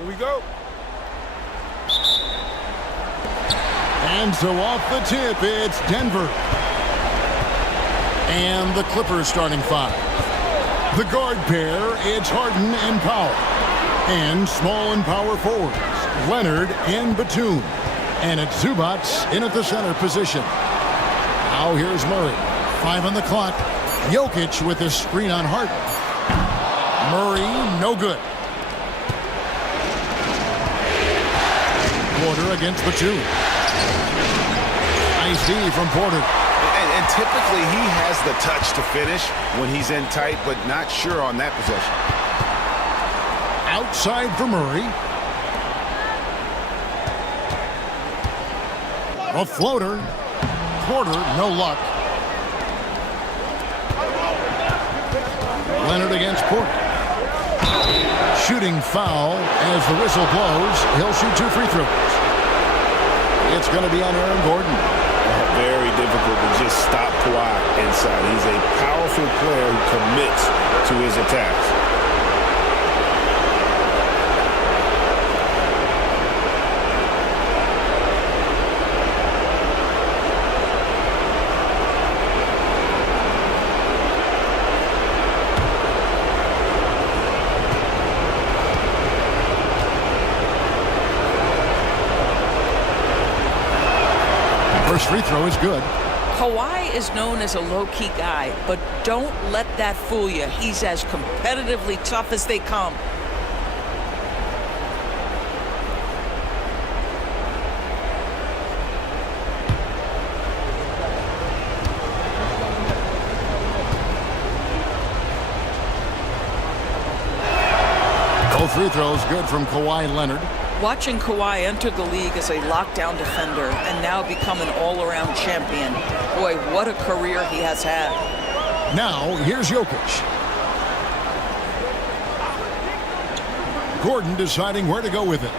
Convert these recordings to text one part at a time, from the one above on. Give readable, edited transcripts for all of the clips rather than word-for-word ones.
Here we go. And so off the tip, it's Denver. And the Clippers starting five. The guard pair, it's Harden and Powell. And small and power forwards, Leonard and Batum. And it's Zubac in at the center position. Now here's Murray. 5 on the clock. Jokic with his screen on Harden. Murray, no good. Porter against Batum. Nice D from Porter. And typically he has the touch to finish when he's in tight, but not sure on that possession. Outside for Murray. A floater. Porter, no luck. Leonard against Porter. Shooting foul as the whistle blows. He'll shoot 2 free throws. It's going to be on Aaron Gordon. Very difficult to just stop Kawhi inside. He's a powerful player who commits to his attacks. First free throw is good. Kawhi is known as a low-key guy, but don't let that fool you. He's as competitively tough as they come. Both free throws good from Kawhi Leonard. Watching Kawhi enter the league as a lockdown defender and now become an all-around champion. Boy, what a career he has had. Now, here's Jokic. Gordon deciding where to go with it.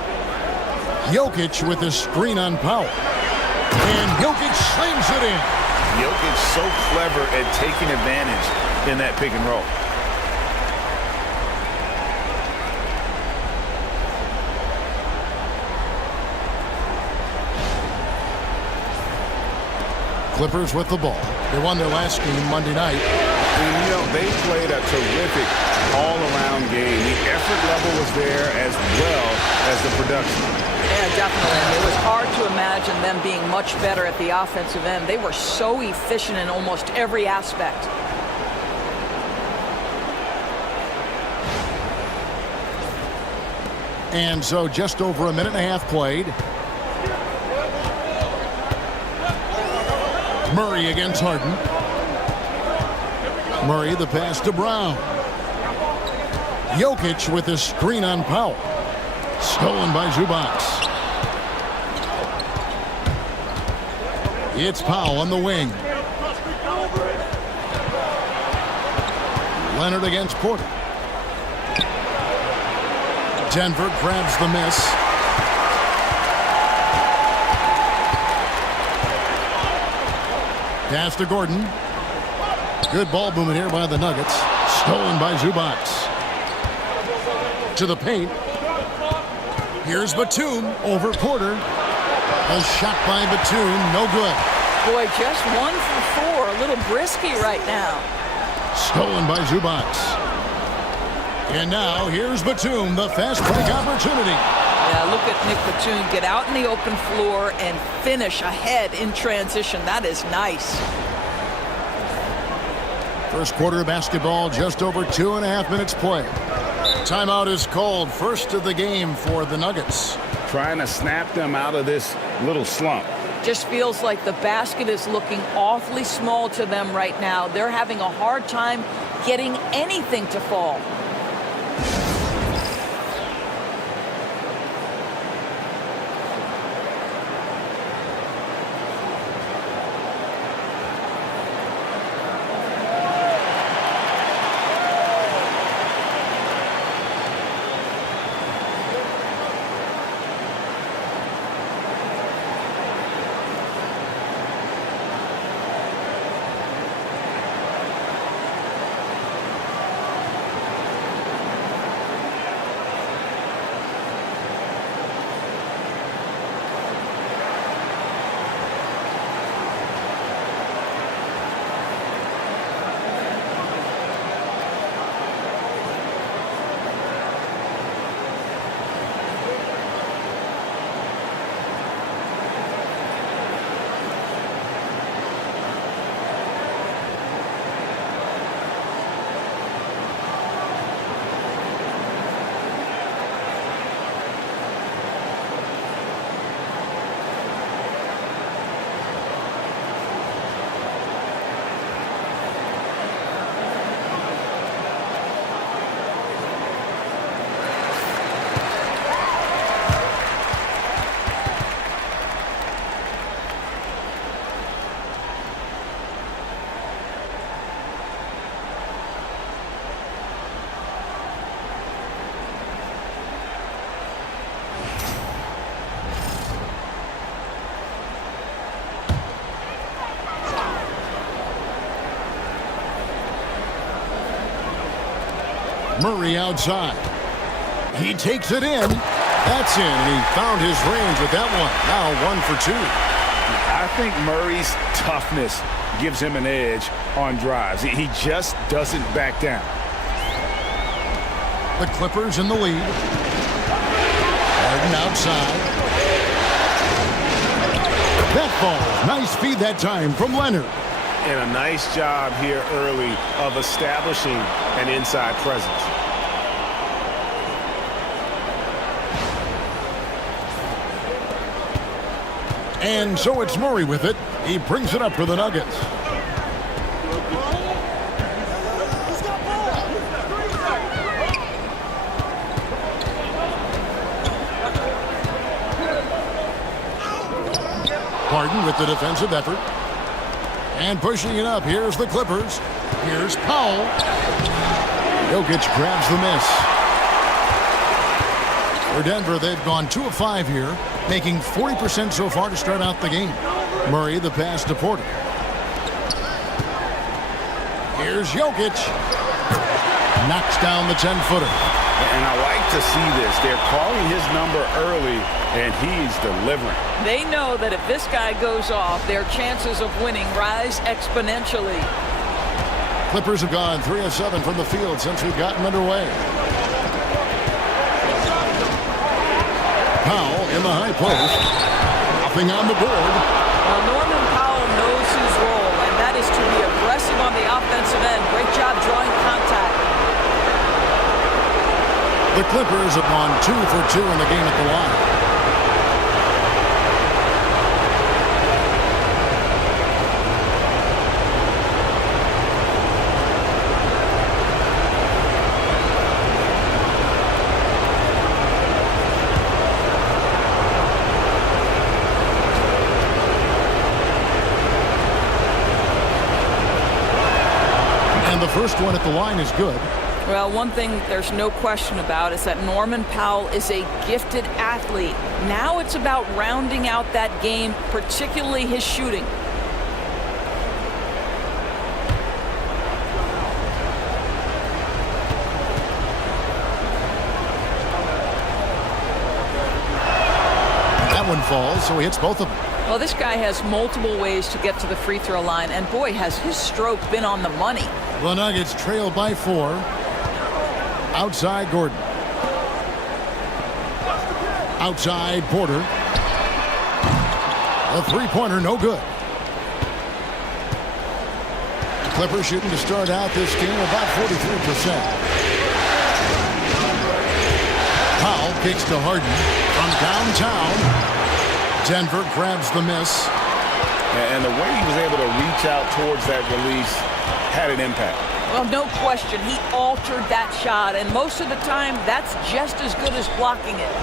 Jokic with his screen on Powell. And Jokic slams it in. Jokic so clever at taking advantage in that pick and roll. Clippers with the ball. They won their last game Monday night. And, you know, they played a terrific all-around game. The effort level was there as well as the production. Yeah, definitely. It was hard to imagine them being much better at the offensive end. They were so efficient in almost every aspect. And so just over a minute and a half played. Murray against Harden. Murray the pass to Brown. Jokic with his screen on Powell. Stolen by Zubac. It's Powell on the wing. Leonard against Porter. Denver grabs the miss. Pass to Gordon. Good ball movement here by the Nuggets. Stolen by Zubac. To the paint. Here's Batum over Porter. A shot by Batum, no good. Boy, just 1 for 4. A little brisky right now. Stolen by Zubac. And now here's Batum, the fast break opportunity. Yeah, look at Nick Batum get out in the open floor and finish ahead in transition. That is nice. First quarter of basketball, just over 2.5 minutes play. Timeout is called. First of the game for the Nuggets. Trying to snap them out of this little slump. Just feels like the basket is looking awfully small to them right now. They're having a hard time getting anything to fall. Murray outside. He takes it in. That's in, and he found his range with that one. Now 1 for 2. I think Murray's toughness gives him an edge on drives. He just doesn't back down. The Clippers in the lead. Harden outside. That ball. Nice feed that time from Leonard. And a nice job here early of establishing an inside presence. And so it's Murray with it. He brings it up for the Nuggets. Harden with the defensive effort. And pushing it up. Here's the Clippers. Here's Powell. Jokic grabs the miss. For Denver, they've gone 2 of 5 here, making 40% so far to start out the game. Murray, the pass to Porter. Here's Jokic. Knocks down the 10-footer. And I like to see this. They're calling his number early, and he's delivering. They know that if this guy goes off, their chances of winning rise exponentially. Clippers have gone 3 of 7 from the field since we've gotten underway. Powell in the high post. Nothing on the board. Well, Norman Powell knows his role, and that is to be aggressive on the offensive end. Great job drawing contact. The Clippers have gone 2 for 2 in the game at the line. And the first one at the line is good. Well, one thing there's no question about is that Norman Powell is a gifted athlete. Now it's about rounding out that game, particularly his shooting. That one falls, so he hits both of them. Well, this guy has multiple ways to get to the free throw line, and boy, has his stroke been on the money. The Nuggets trail by 4. Outside Gordon. Outside Porter. A three-pointer, no good. Clippers shooting to start out this game about 43%. Powell kicks to Harden from downtown. Denver grabs the miss. And the way he was able to reach out towards that release had an impact. Well, no question. He altered that shot, and most of the time, that's just as good as blocking it.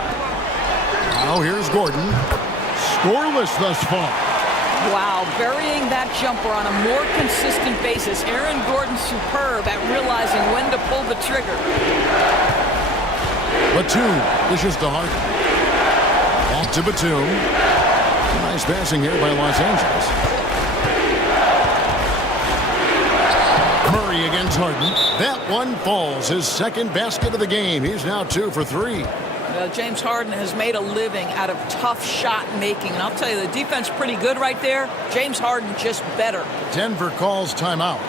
Now here's Gordon. Scoreless thus far. Wow, burying that jumper on a more consistent basis. Aaron Gordon's superb at realizing when to pull the trigger. Batum dishes to Harden. Back to Batum. Nice passing here by Los Angeles. Murray against Harden. That one falls. His second basket of the game. He's now 2 for 3. James Harden has made a living out of tough shot making. And I'll tell you, the defense pretty good right there. James Harden just better. Denver calls timeout.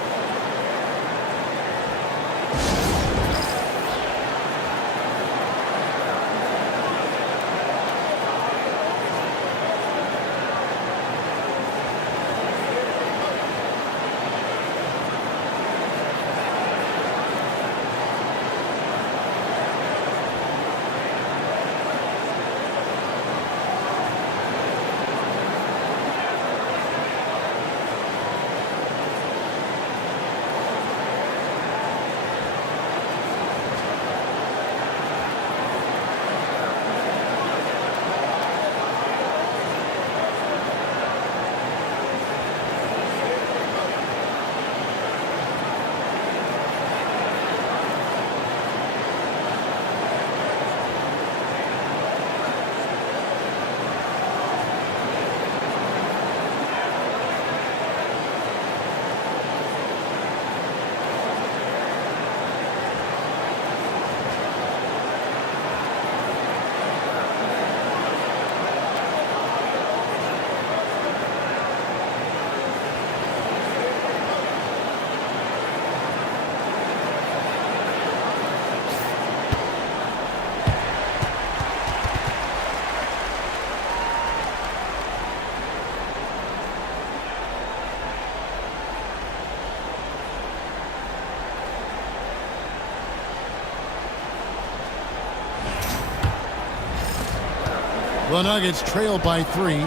The Nuggets trail by 3.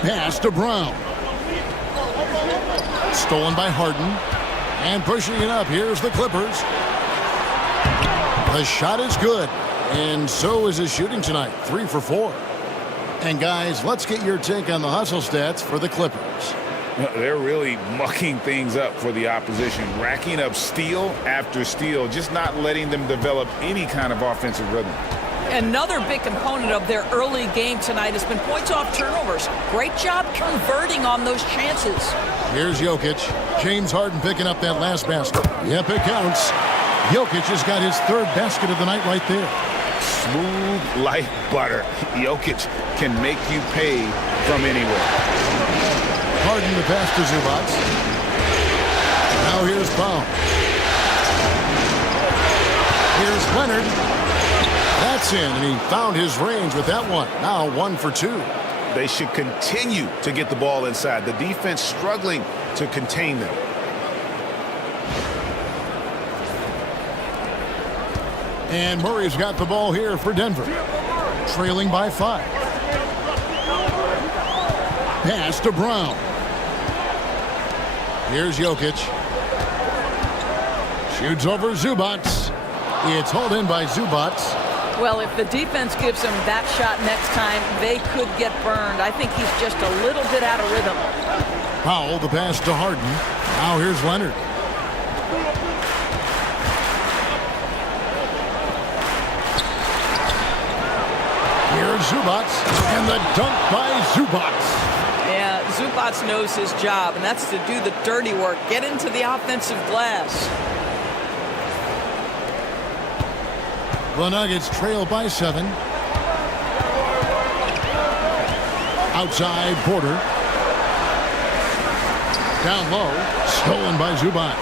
Pass to Brown. Stolen by Harden. And pushing it up, here's the Clippers. The shot is good. And so is his shooting tonight, 3 for 4. And guys, let's get your take on the hustle stats for the Clippers. They're really mucking things up for the opposition, racking up steal after steal, just not letting them develop any kind of offensive rhythm. Another big component of their early game tonight has been points off turnovers. Great job converting on those chances. Here's Jokic. James Harden picking up that last basket. Yep, it counts. Jokic has got his 3rd basket of the night right there. Smooth like butter. Jokic can make you pay from anywhere. Harden the pass to Zubac. Now here's Powell. Here's Leonard. That's in, and he found his range with that one. Now 1 for 2. They should continue to get the ball inside. The defense struggling to contain them. And Murray's got the ball here for Denver. Trailing by 5. Pass to Brown. Here's Jokic. Shoots over Zubac. It's hauled in by Zubac. Well, if the defense gives him that shot next time, they could get burned. I think he's just a little bit out of rhythm. Powell, the pass to Harden. Now here's Leonard. Here's Zubac, and the dunk by Zubac. Yeah, Zubac knows his job, and that's to do the dirty work. Get into the offensive glass. The Nuggets trail by 7. Outside Porter. Down low. Stolen by Zubac.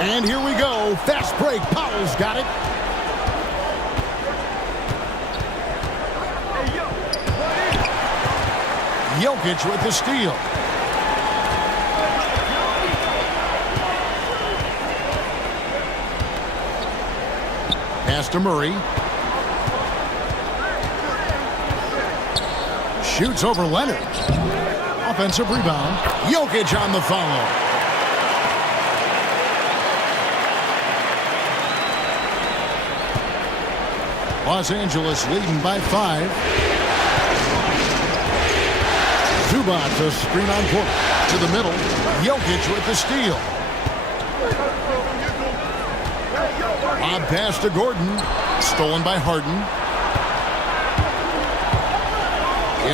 And here we go. Fast break. Powell's got it. Jokic with the steal. Pass to Murray. Shoots over Leonard. Offensive rebound. Jokic on the follow. Los Angeles leading by 5. Zubac, a screen on Porter. To the middle. Jokic with the steal. Lob pass to Gordon. Stolen by Harden.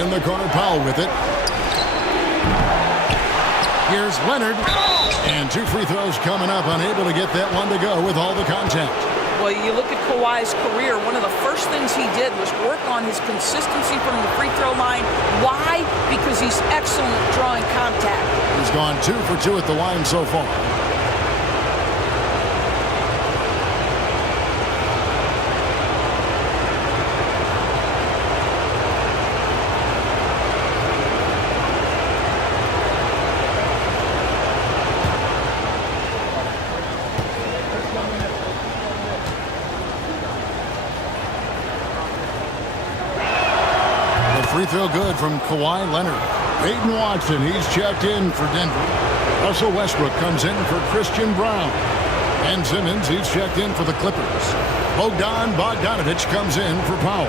In the corner, Powell with it. Here's Leonard. And 2 free throws coming up. Unable to get that one to go with all the contact. Well, you look at Kawhi's career, one of the first things he did was work on his consistency from the free throw line. Why? Because he's excellent at drawing contact. He's gone 2 for 2 at the line so far. Free throw good from Kawhi Leonard. Peyton Watson, he's checked in for Denver. Russell Westbrook comes in for Christian Brown. Ben Simmons, he's checked in for the Clippers. Bogdanovich comes in for Powell.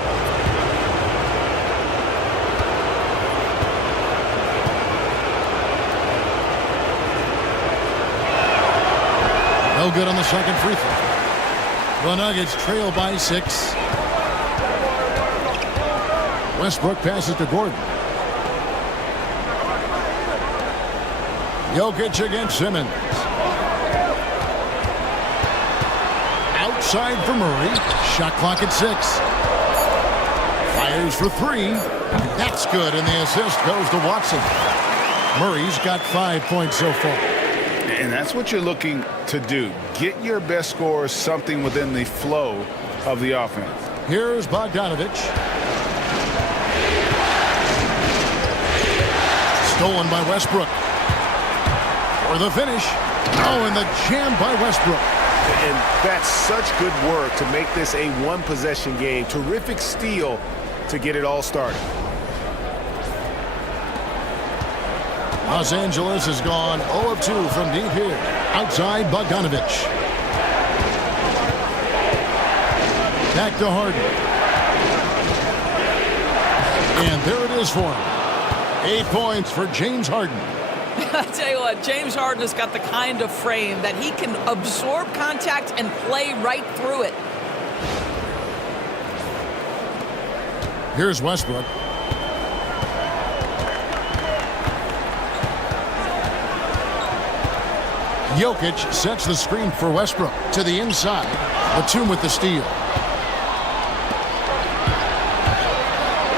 No good on the second free throw. The Nuggets trail by 6. Westbrook passes to Gordon. Jokic against Simmons. Outside for Murray. Shot clock at 6. Fires for 3. That's good, and the assist goes to Watson. Murray's got 5 points so far. And that's what you're looking to do. Get your best scorers something within the flow of the offense. Here's Bogdanovich. Stolen by Westbrook. For the finish. Oh, and the jam by Westbrook. And that's such good work to make this a one-possession game. Terrific steal to get it all started. Los Angeles has gone 0 of 2 from deep here. Outside Bogdanovich. Back to Harden. And there it is for him. 8 points for James Harden. I tell you what, James Harden has got the kind of frame that he can absorb contact and play right through it. Here's Westbrook. Jokic sets the screen for Westbrook to the inside. Batum with the steal.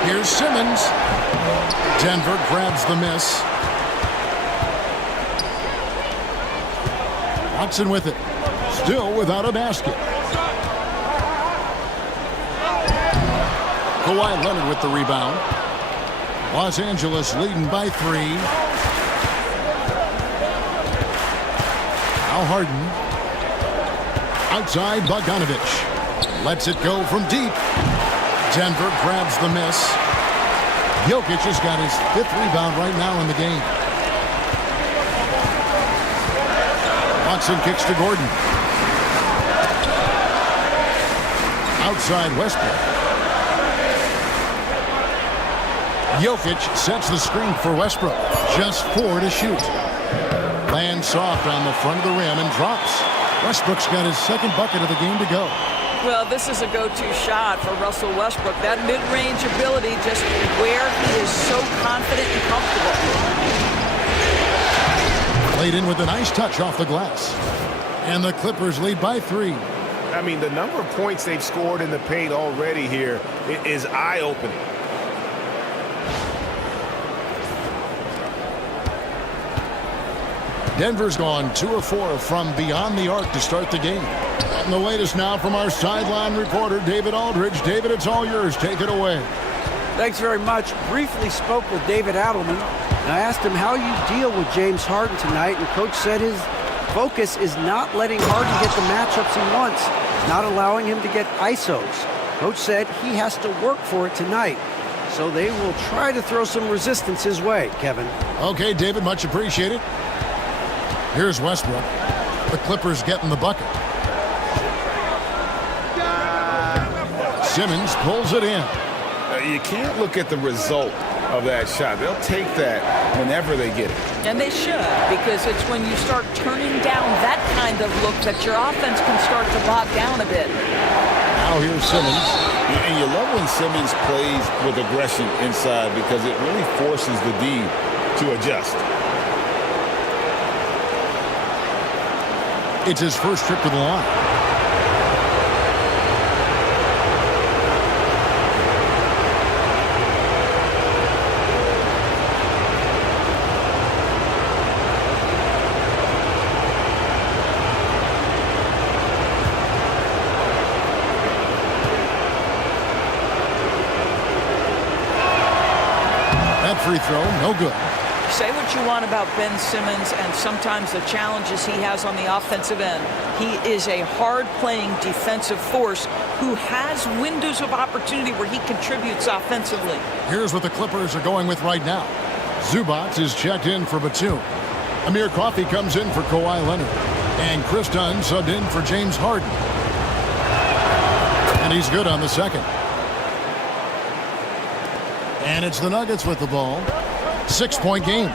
Here's Simmons. Denver grabs the miss. Watson with it. Still without a basket. Kawhi Leonard with the rebound. Los Angeles leading by 3. Now Harden. Outside Bogdanovich. Lets it go from deep. Denver grabs the miss. Jokic has got his 5th rebound right now in the game. Watson kicks to Gordon. Outside Westbrook. Jokic sets the screen for Westbrook. Just 4 to shoot. Lands soft on the front of the rim and drops. Westbrook's got his 2nd bucket of the game to go. Well, this is a go-to shot for Russell Westbrook. That mid-range ability, just where he is so confident and comfortable. Played in with a nice touch off the glass. And the Clippers lead by 3. I mean, the number of points they've scored in the paint already here is eye-opening. Denver's gone 2 of 4 from beyond the arc to start the game. And the latest now from our sideline reporter, David Aldridge. David, it's all yours. Take it away. Thanks very much. Briefly spoke with David Adelman, and I asked him how you deal with James Harden tonight, and Coach said his focus is not letting Harden get the matchups he wants, not allowing him to get ISOs. Coach said he has to work for it tonight, so they will try to throw some resistance his way, Kevin. Okay, David, much appreciated. Here's Westbrook. The Clippers getting the bucket. Simmons pulls it in. You can't look at the result of that shot. They'll take that whenever they get it. And they should, because it's when you start turning down that kind of look that your offense can start to bog down a bit. Now here's Simmons. And you love when Simmons plays with aggression inside because it really forces the D to adjust. It's his first trip to the line. That free throw, no good. Say what you want about Ben Simmons and sometimes the challenges he has on the offensive end. He is a hard-playing defensive force who has windows of opportunity where he contributes offensively. Here's what the Clippers are going with right now. Zubac is checked in for Batum. Amir Coffey comes in for Kawhi Leonard. And Chris Dunn subbed in for James Harden. And he's good on the second. And it's the Nuggets with the ball. 6-point game.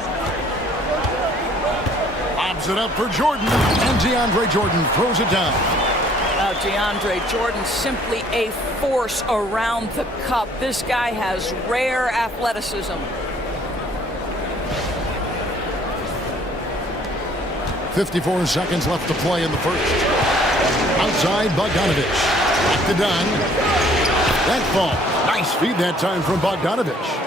Lobs it up for Jordan. And DeAndre Jordan throws it down. DeAndre Jordan simply a force around the cup. This guy has rare athleticism. 54 seconds left to play in the first. Outside Bogdanovich. Back to Dunn. That ball. Nice feed that time from Bogdanovich.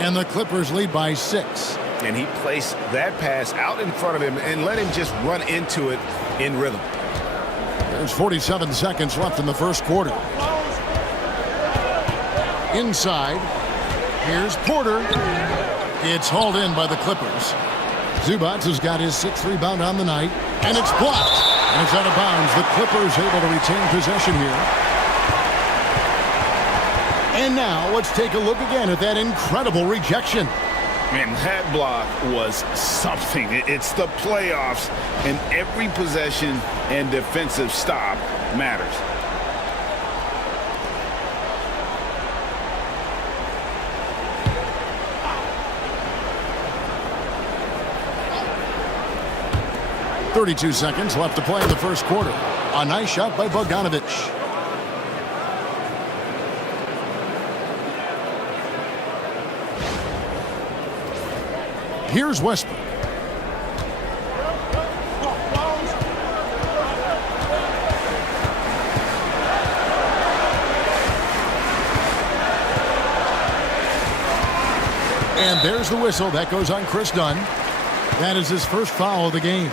And the Clippers lead by 6. And he placed that pass out in front of him and let him just run into it in rhythm. There's 47 seconds left in the first quarter. Inside. Here's Porter. It's hauled in by the Clippers. Zubac has got his 6th rebound on the night. And it's blocked. And it's out of bounds. The Clippers able to retain possession here. And now let's take a look again at that incredible rejection. Man, that block was something. It's the playoffs, and every possession and defensive stop matters. .32 seconds left to play in the first quarter. A nice shot by Bogdanovich. Here's Westbrook. And there's the whistle. That goes on Chris Dunn. That is his first foul of the game.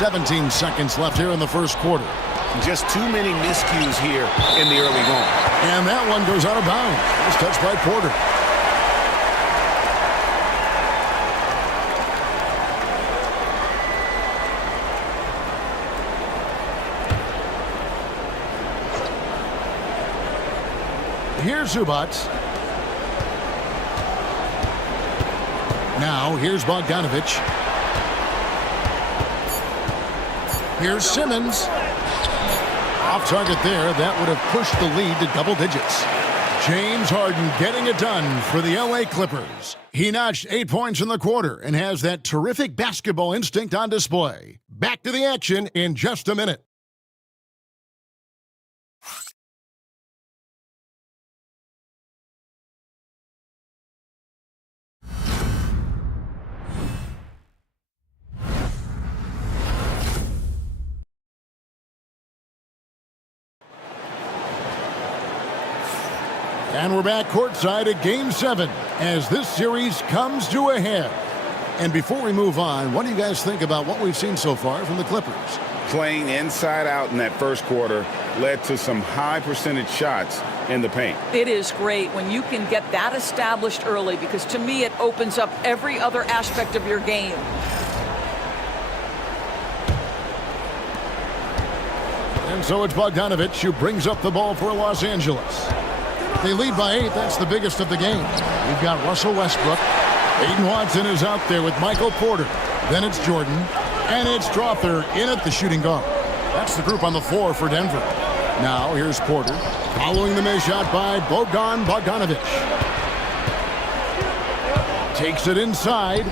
.17 seconds left here in the first quarter. Just too many miscues here in the early going. And that one goes out of bounds. It's touched by Porter. Here's Zubac. Now here's Bogdanovich. Here's Simmons. Off target there. That would have pushed the lead to double digits. James Harden getting it done for the LA Clippers. He notched 8 points in the quarter and has that terrific basketball instinct on display. Back to the action in just a minute. And we're back courtside at Game 7 as this series comes to a head. And before we move on, what do you guys think about what we've seen so far from the Clippers? Playing inside out in that first quarter led to some high percentage shots in the paint. It is great when you can get that established early, because to me it opens up every other aspect of your game. And so it's Bogdanovich who brings up the ball for Los Angeles. They lead by 8. That's the biggest of the game. We've got Russell Westbrook. Aiden Watson is out there with Michael Porter. Then it's Jordan. And it's Strother in at the shooting guard. That's the group on the floor for Denver. Now here's Porter. Following the miss shot by Bogdanovich. Takes it inside.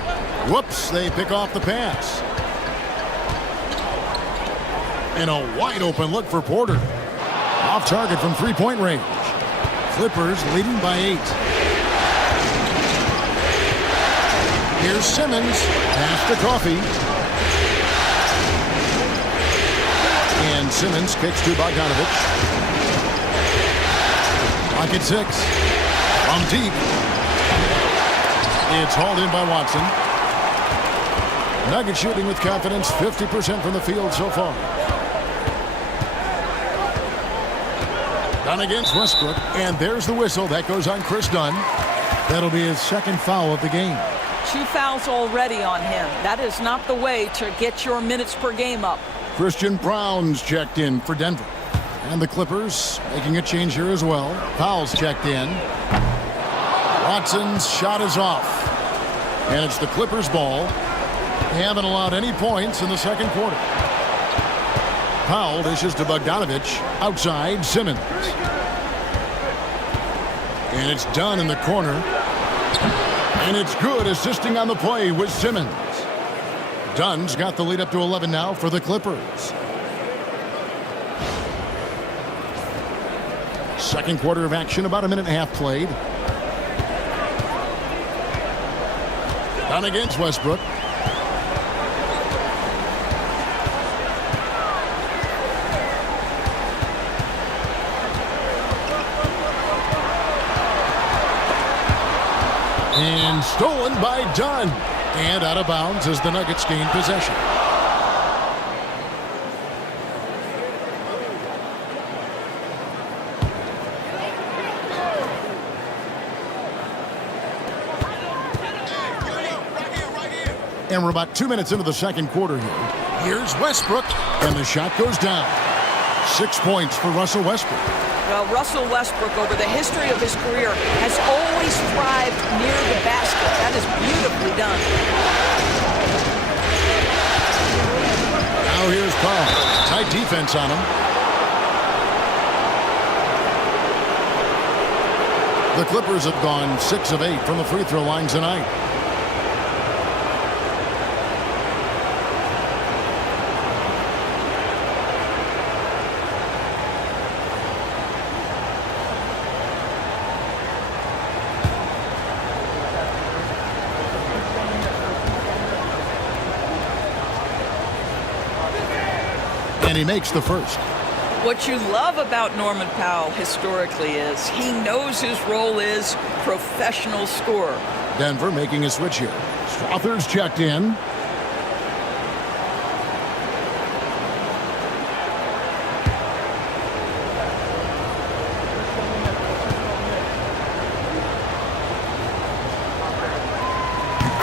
Whoops, they pick off the pass. And a wide open look for Porter. Off target from three-point range. Clippers leading by 8. Here's Simmons. Pass to Coffey. And Simmons kicks to Bogdanovich. Clock at 6. From deep. It's hauled in by Watson. Nuggets shooting with confidence, 50% from the field so far. Dunn against Westbrook, and there's the whistle. That goes on Chris Dunn. That'll be his second foul of the game. 2 fouls already on him. That is not the way to get your minutes per game up. Christian Brown's checked in for Denver. And the Clippers making a change here as well. Powell's checked in. Watson's shot is off. And it's the Clippers' ball. They haven't allowed any points in the second quarter. Powell dishes to Bogdanovich. Outside, Simmons. And it's Dunn in the corner. And it's good, assisting on the play with Simmons. Dunn's got the lead up to 11 now for the Clippers. Second quarter of action, about a minute and a half played. Dunn against Westbrook. And stolen by Dunn. And out of bounds as the Nuggets gain possession. And we're about 2 minutes into the second quarter here. Here's Westbrook, and the shot goes down. 6 points for Russell Westbrook. Well, Russell Westbrook, over the history of his career, has always thrived near the basket. That is beautifully done. Now here's Paul. Tight defense on him. The Clippers have gone 6 of 8 from the free throw line tonight. And he makes the first. What you love about Norman Powell historically is he knows his role is professional scorer. Denver making a switch here. Strother's checked in.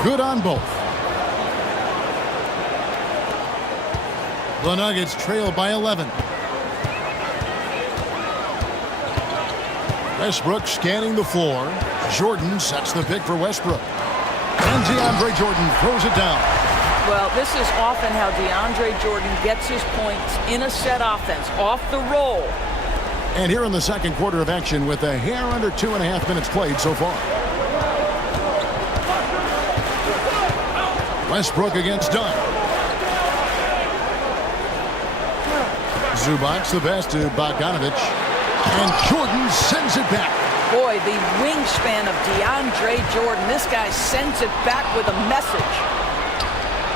Good on both. The Nuggets trail by 11. Westbrook scanning the floor. Jordan sets the pick for Westbrook. And DeAndre Jordan throws it down. Well, this is often how DeAndre Jordan gets his points in a set offense, off the roll. And here in the second quarter of action with a hair under 2.5 minutes played so far. Westbrook against Dunn. Zubac the pass to Bogdanovich. And Jordan sends it back. Boy, the wingspan of DeAndre Jordan. This guy sends it back with a message.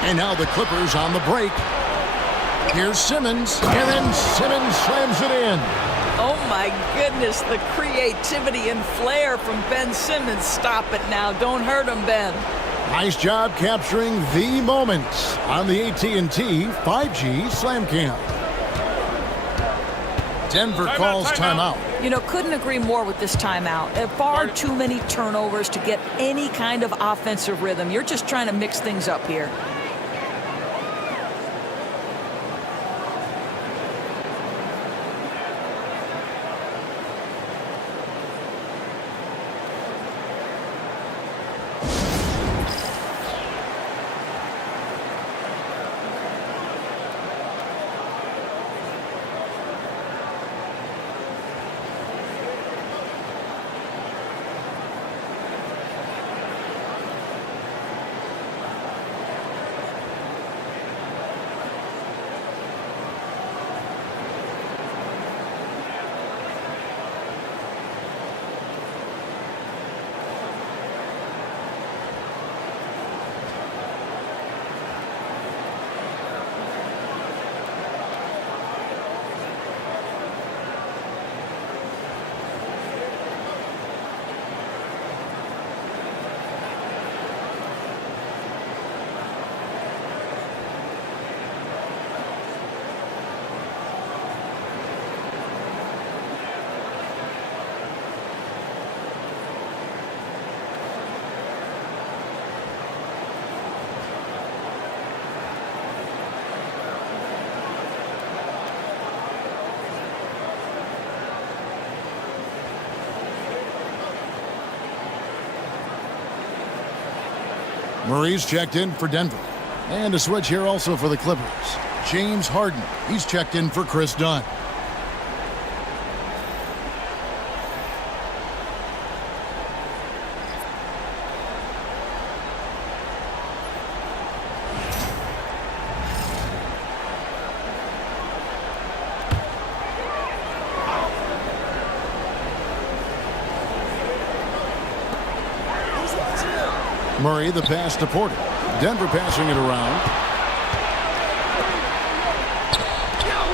And now the Clippers on the break. Here's Simmons. And then Simmons slams it in. Oh, my goodness. The creativity and flair from Ben Simmons. Stop it now. Don't hurt him, Ben. Nice job capturing the moments on the AT&T 5G Slam Cam. Denver calls timeout. You know, couldn't agree more with this timeout. Far too many turnovers to get any kind of offensive rhythm. You're just trying to mix things up here. Murray's checked in for Denver. And a switch here also for the Clippers. James Harden. He's checked in for Chris Dunn. Murray the pass to Porter. Denver passing it around.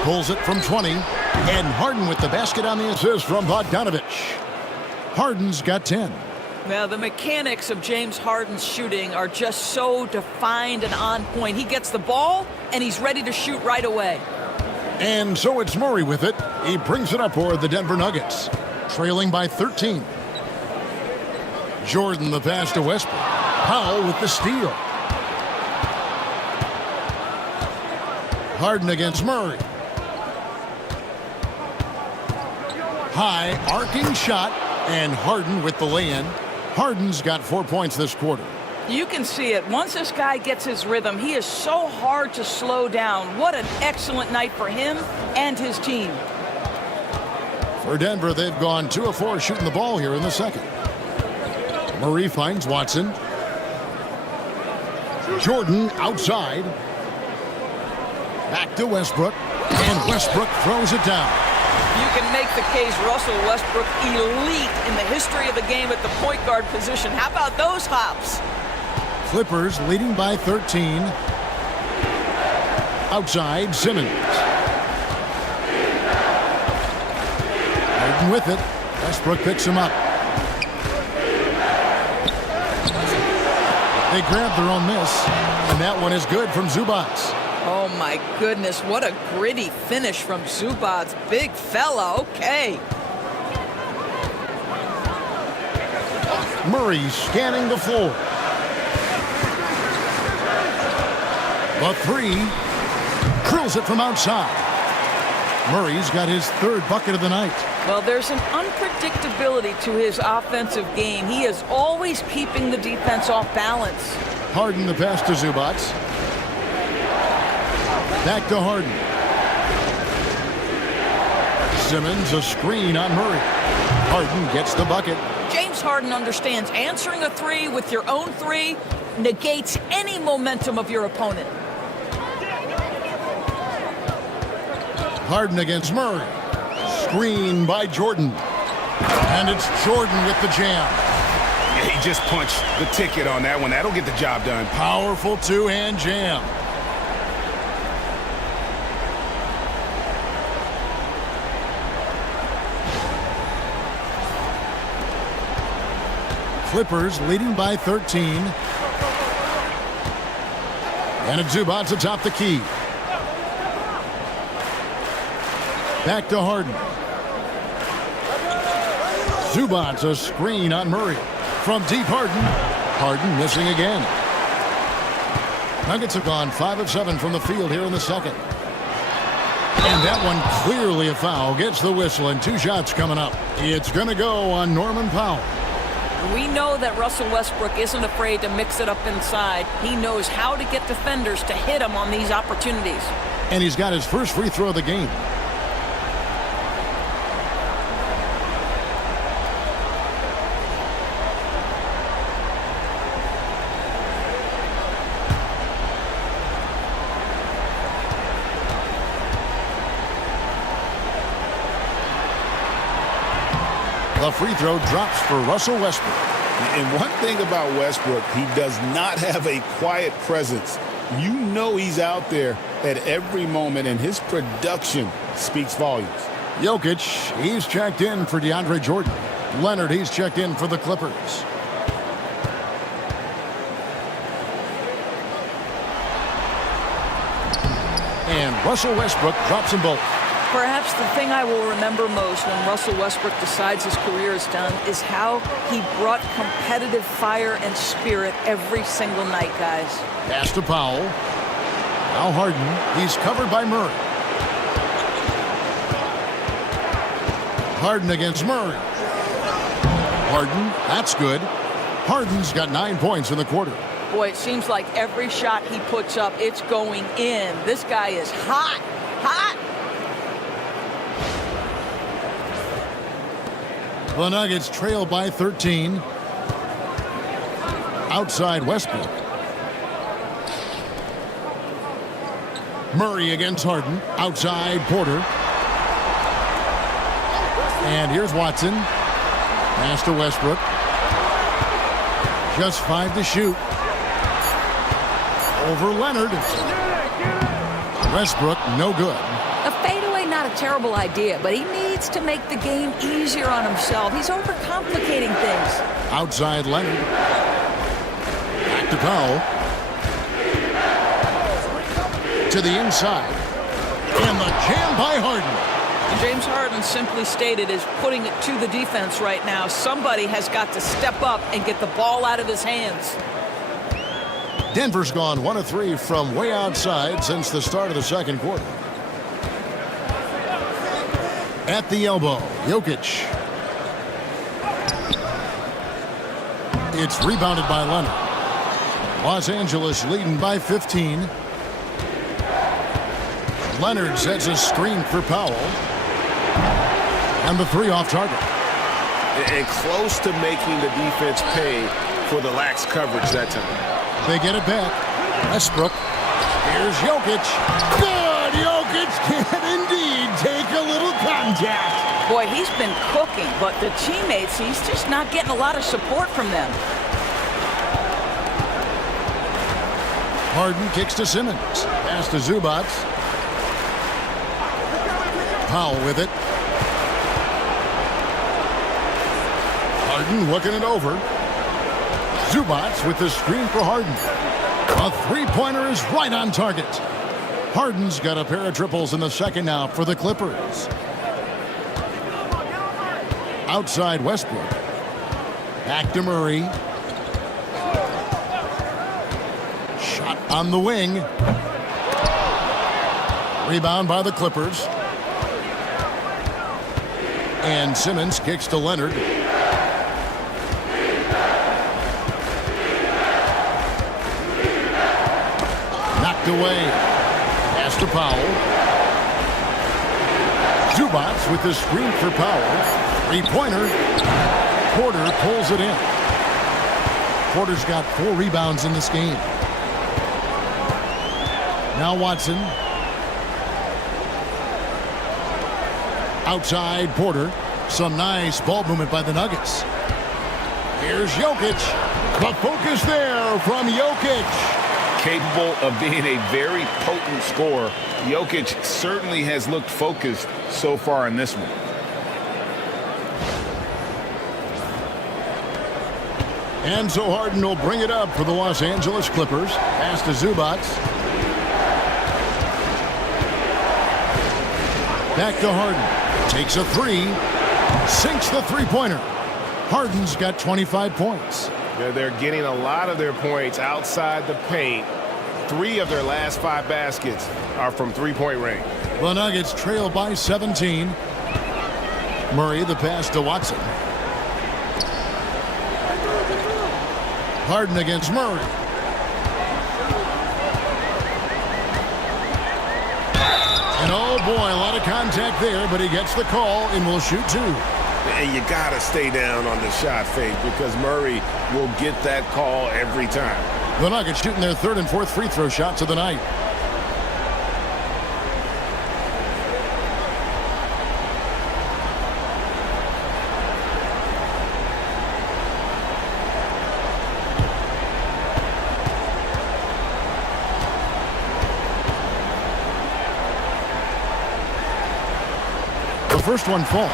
Pulls it from 20. And Harden with the basket on the assist from Bogdanovich. Harden's got 10. Well, the mechanics of James Harden's shooting are just so defined and on point. He gets the ball, and he's ready to shoot right away. And so it's Murray with it. He brings it up for the Denver Nuggets. Trailing by 13. Jordan the pass to Westbrook. Powell with the steal. Harden against Murray. High arcing shot, and Harden with the lay-in. Harden's got 4 points this quarter. You can see it. Once this guy gets his rhythm, he is so hard to slow down. What an excellent night for him and his team. For Denver, they've gone 2 of 4 shooting the ball here in the second. Murray finds Watson. Jordan outside. Back to Westbrook. And Westbrook throws it down. You can make the case Russell Westbrook elite in the history of the game at the point guard position. How about those hops? Clippers leading by 13. Outside, Simmons. Harden with it. Westbrook picks him up. They grab their own miss, and that one is good from Zubac. Oh my goodness, what a gritty finish from Zubac. Big fella, okay. Murray scanning the floor. The three. Drills it from outside. Murray's got his 3rd bucket of the night. Well, there's an unpredictability to his offensive game. He is always keeping the defense off balance. Harden the pass to Zubac. Back to Harden. Simmons a screen on Murray. Harden gets the bucket. James Harden understands answering a 3 with your own 3 negates any momentum of your opponent. Harden against Murray. Screen by Jordan. And it's Jordan with the jam. Yeah, he just punched the ticket on that one. That'll get the job done. Powerful 2-hand jam. Clippers leading by 13. And it's Zubac atop the key. Back to Harden. Zubac a screen on Murray. From deep Harden. Harden missing again. Nuggets have gone 5 of 7 from the field here in the second. And that one clearly a foul. Gets the whistle and 2 shots coming up. It's going to go on Norman Powell. We know that Russell Westbrook isn't afraid to mix it up inside. He knows how to get defenders to hit him on these opportunities. And he's got his first free throw of the game. The free throw drops for Russell Westbrook. And one thing about Westbrook, he does not have a quiet presence. You know he's out there at every moment, and his production speaks volumes. Jokic, he's checked in for DeAndre Jordan. Leonard, he's checked in for the Clippers. And Russell Westbrook drops them both. Perhaps the thing I will remember most when Russell Westbrook decides his career is done is how he brought competitive fire and spirit every single night, guys. Pass to Powell. Now Harden. He's covered by Murray. Harden against Murray. Harden, that's good. Harden's got 9 points in the quarter. Boy, it seems like every shot he puts up, it's going in. This guy is hot, hot. The Nuggets trail by 13. Outside Westbrook. Murray against Harden. Outside Porter. And here's Watson. Pass to Westbrook. Just 5 to shoot. Over Leonard. Westbrook, no good. A fadeaway, not a terrible idea, but he needs to make the game easier on himself. He's overcomplicating things. Outside Leonard. Back to Powell. To the inside. And the jam by Harden. And James Harden, simply stated, is putting it to the defense right now. Somebody has got to step up and get the ball out of his hands. Denver's gone 1 of 3 from way outside since the start of the second quarter. At the elbow, Jokic. It's rebounded by Leonard. Los Angeles leading by 15. Leonard sets a screen for Powell. And the three off target. And close to making the defense pay for the lax coverage that time. They get it back. Westbrook. Here's Jokic. Good! Jokic can indeed take a little contact. Boy, he's been cooking, but the teammates, he's just not getting a lot of support from them. Harden kicks to Simmons. Pass to Zubac. Powell with it. Harden looking it over. Zubac with the screen for Harden. A three-pointer is right on target. Harden's got a pair of triples in the second now for the Clippers. Outside Westbrook. Back to Murray. Shot on the wing. Rebound by the Clippers. And Simmons kicks to Leonard. Knocked away. Pass to Powell. Zubac with the screen for Powell. Three-pointer. Porter pulls it in. Porter's got 4 rebounds in this game. Now Watson. Outside Porter. Some nice ball movement by the Nuggets. Here's Jokic. The focus there from Jokic. Capable of being a very potent scorer. Jokic certainly has looked focused so far in this one. And so Harden will bring it up for the Los Angeles Clippers. Pass to Zubac. Back to Harden. Takes a three. Sinks the three-pointer. Harden's got 25 points. Yeah, they're getting a lot of their points outside the paint. 3 of their last 5 baskets are from three-point range. The Nuggets trail by 17. Murray the pass to Watson. Harden against Murray. And oh boy, a lot of contact there, but he gets the call and will shoot 2. And you got to stay down on the shot fake because Murray will get that call every time. The Nuggets shooting their 3rd and 4th free throw shots of the night. The first one falls.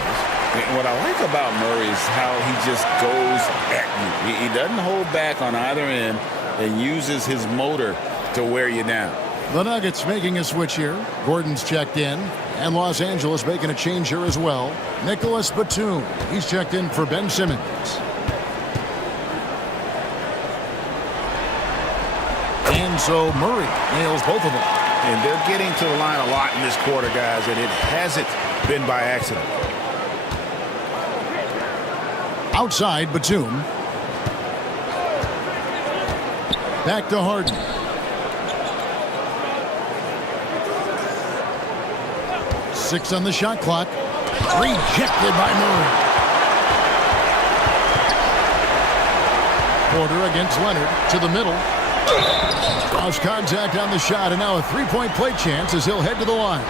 And what I like about Murray is how he just goes at you. He doesn't hold back on either end and uses his motor to wear you down. The Nuggets making a switch here. Gordon's checked in. And Los Angeles making a change here as well. Nicholas Batum. He's checked in for Ben Simmons. And so Murray nails both of them. And they're getting to the line a lot in this quarter, guys, and it hasn't been by accident. Outside Batum. Back to Harden. Six on the shot clock. Rejected by Murray. Porter against Leonard to the middle. Lost contact on the shot, and now a three-point play chance as he'll head to the line.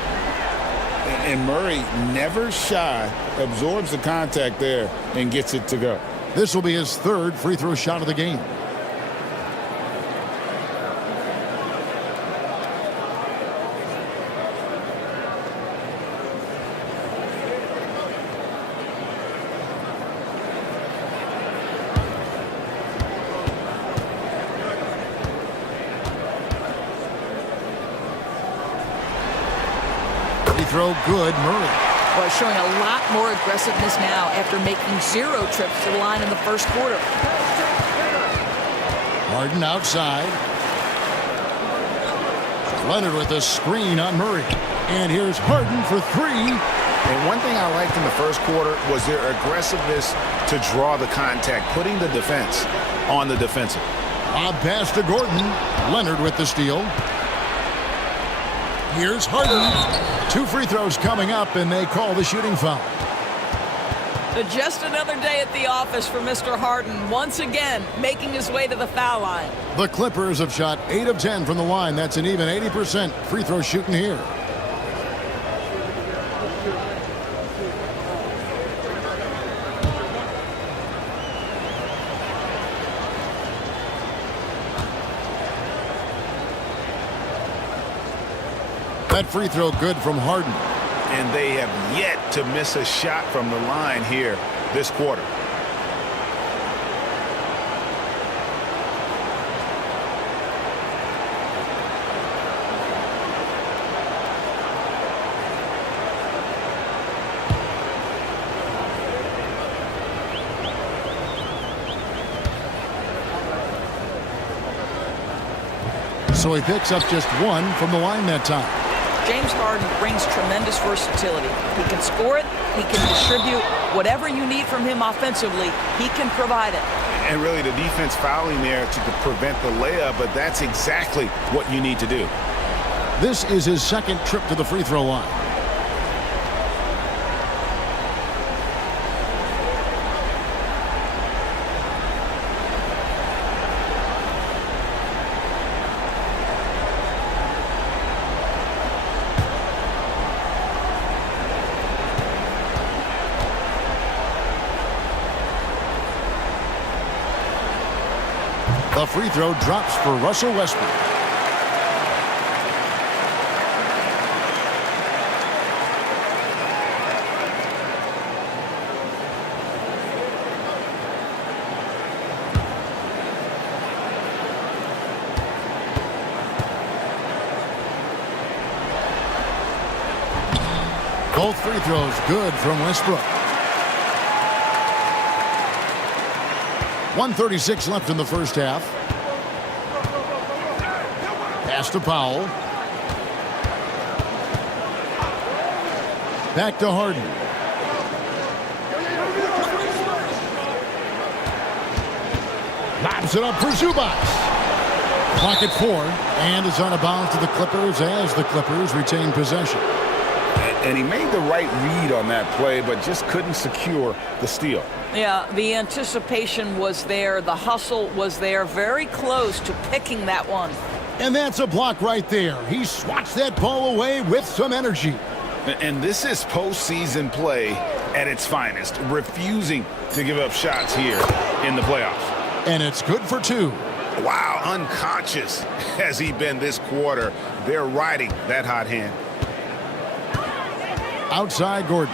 And Murray, never shy, absorbs the contact there and gets it to go. This will be his 3rd free throw shot of the game. Throw good, Murray. Well, showing a lot more aggressiveness now after making 0 trips to the line in the first quarter. Harden outside. Leonard with a screen on Murray. And here's Harden for three. And one thing I liked in the first quarter was their aggressiveness to draw the contact, putting the defense on the defensive. Lob pass to Gordon. Leonard with the steal. Here's Harden. 2 free throws coming up, and they call the shooting foul. Just another day at the office for Mr. Harden, once again making his way to the foul line. The Clippers have shot 8 of 10 from the line. That's an even 80% free throw shooting here. That free throw good from Harden. And they have yet to miss a shot from the line here this quarter. So he picks up just 1 from the line that time. James Harden brings tremendous versatility. He can score it, he can distribute. Whatever you need from him offensively, he can provide it. And really the defense fouling there to prevent the layup, but that's exactly what you need to do. This is his second trip to the free throw line. The free throw drops for Russell Westbrook. Both free throws good from Westbrook. 1:36 left in the first half. Pass to Powell. Back to Harden. Lobs it up for Zubac. Clock at 4, and is on a bounce to the Clippers as the Clippers retain possession. And he made the right read on that play, but just couldn't secure the steal. Yeah, the anticipation was there. The hustle was there. Very close to picking that one. And that's a block right there. He swats that ball away with some energy. And this is postseason play at its finest, refusing to give up shots here in the playoffs. And it's good for 2. Wow, unconscious has he been this quarter. They're riding that hot hand. Outside Gordon.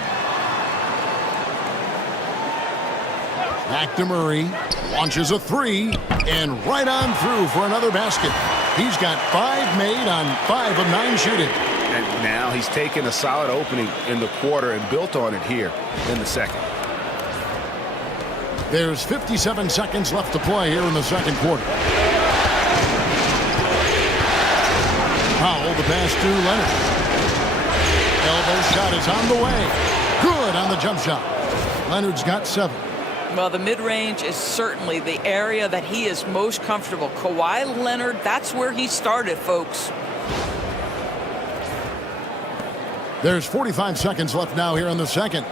Back to Murray. Launches a 3. And right on through for another basket. He's got 5 made on 5 of 9 shooting. And now he's taken a solid opening in the quarter and built on it here in the second. There's 57 seconds left to play here in the second quarter. Powell, the pass to Leonard. Elbow shot is on the way. Good on the jump shot. Leonard's got 7. Well, the mid-range is certainly the area that he is most comfortable. Kawhi Leonard, that's where he started, folks. There's 45 seconds left now here in the second.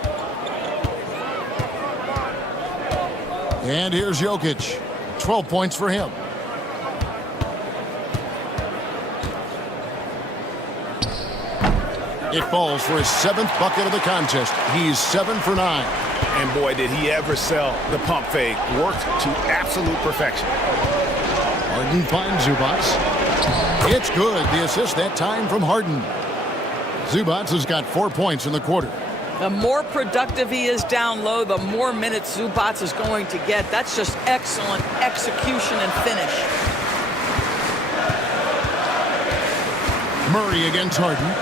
And here's Jokic. 12 points for him. It falls for his 7th bucket of the contest. He's 7 for 9. And boy, did he ever sell the pump fake. Worked to absolute perfection. Harden finds Zubac. It's good. The assist that time from Harden. Zubac has got 4 points in the quarter. The more productive he is down low, the more minutes Zubac is going to get. That's just excellent execution and finish. Murray against Harden.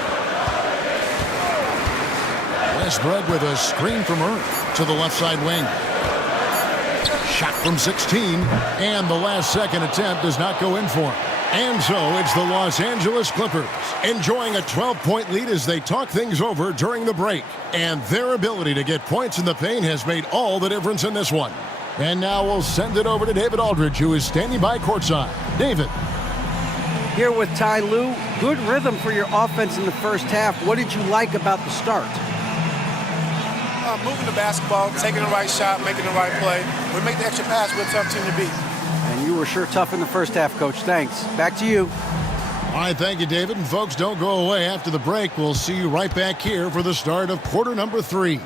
Westbrook with a screen from Murray to the left side wing. Shot from 16, and the last second attempt does not go in for him. And so it's the Los Angeles Clippers enjoying a 12-point lead as they talk things over during the break. And their ability to get points in the paint has made all the difference in this one. And now we'll send it over to David Aldridge, who is standing by courtside. David. Here with Ty Lue, good rhythm for your offense in the first half. What did you like about the start? Moving the basketball, taking the right shot, making the right play. We make the extra pass, we're a tough team to beat. And you were sure tough in the first half, Coach. Thanks. Back to you. All right, thank you, David. And folks, don't go away. After the break, we'll see you right back here for the start of quarter number 3.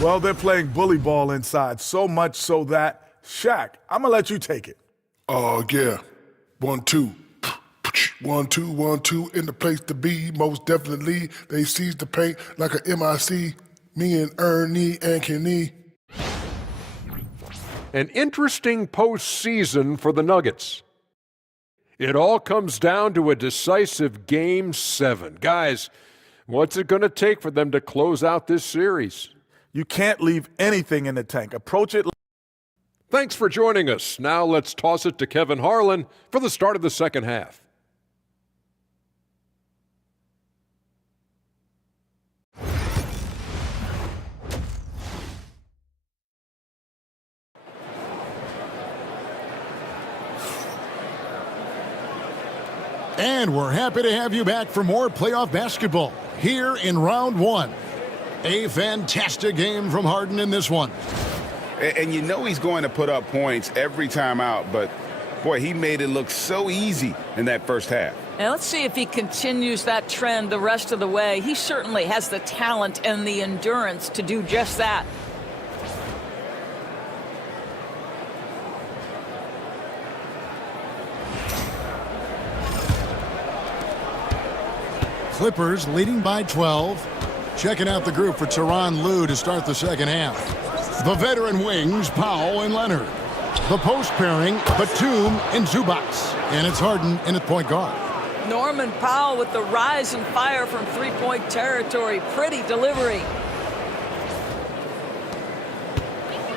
Well, they're playing bully ball inside, so much so that, Shaq, I'm going to let you take it. Oh, yeah. 1, 2. 1, 2, 1, 2, in the place to be, most definitely. They seize the paint like a MIC. Me and Ernie and Kenny. An interesting postseason for the Nuggets. It all comes down to a decisive Game 7. Guys, what's it going to take for them to close out this series? You can't leave anything in the tank. Approach it. Thanks for joining us. Now let's toss it to Kevin Harlan for the start of the second half. And we're happy to have you back for more playoff basketball here in round 1. A fantastic game from Harden in this one. And you know he's going to put up points every time out, but, boy, he made it look so easy in that first half. And let's see if he continues that trend the rest of the way. He certainly has the talent and the endurance to do just that. Clippers leading by 12. Checking out the group for Tyronn Lue to start the second half. The veteran wings, Powell and Leonard. The post pairing, Batum and Zubac. And it's Harden in at point guard. Norman Powell with the rise and fire from three-point territory. Pretty delivery.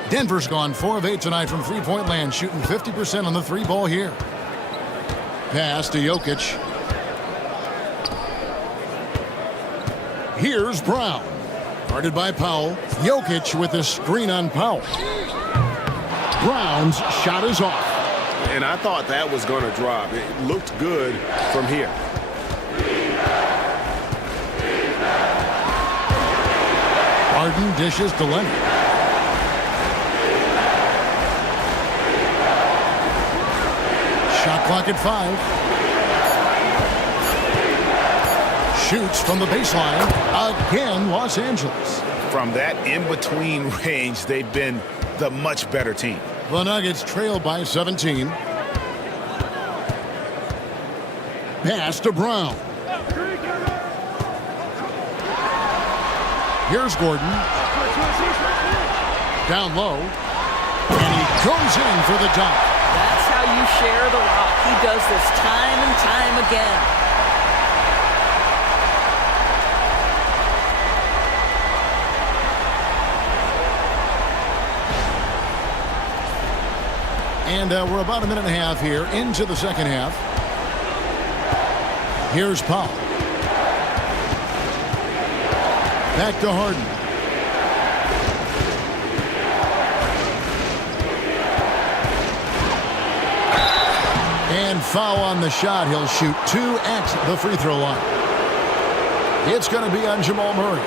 Denver's gone 4 of 8 tonight from three-point land, shooting 50% on the three ball here. Pass to Jokic. Here's Brown. Guarded by Powell. Jokic with a screen on Powell. Brown's shot is off. And I thought that was going to drop. It looked good from here. Harden dishes to Leonard. Shot clock at 5. Shoots from the baseline. Again, Los Angeles. From that in-between range, they've been the much better team. The Nuggets trail by 17. Pass to Brown. Here's Gordon. Down low. And he goes in for the dunk. That's how you share the rock. He does this time and time again. And we're about a minute and a half here into the second half. Here's Powell. Back to Harden. And foul on the shot. He'll shoot 2 at the free throw line. It's going to be on Jamal Murray.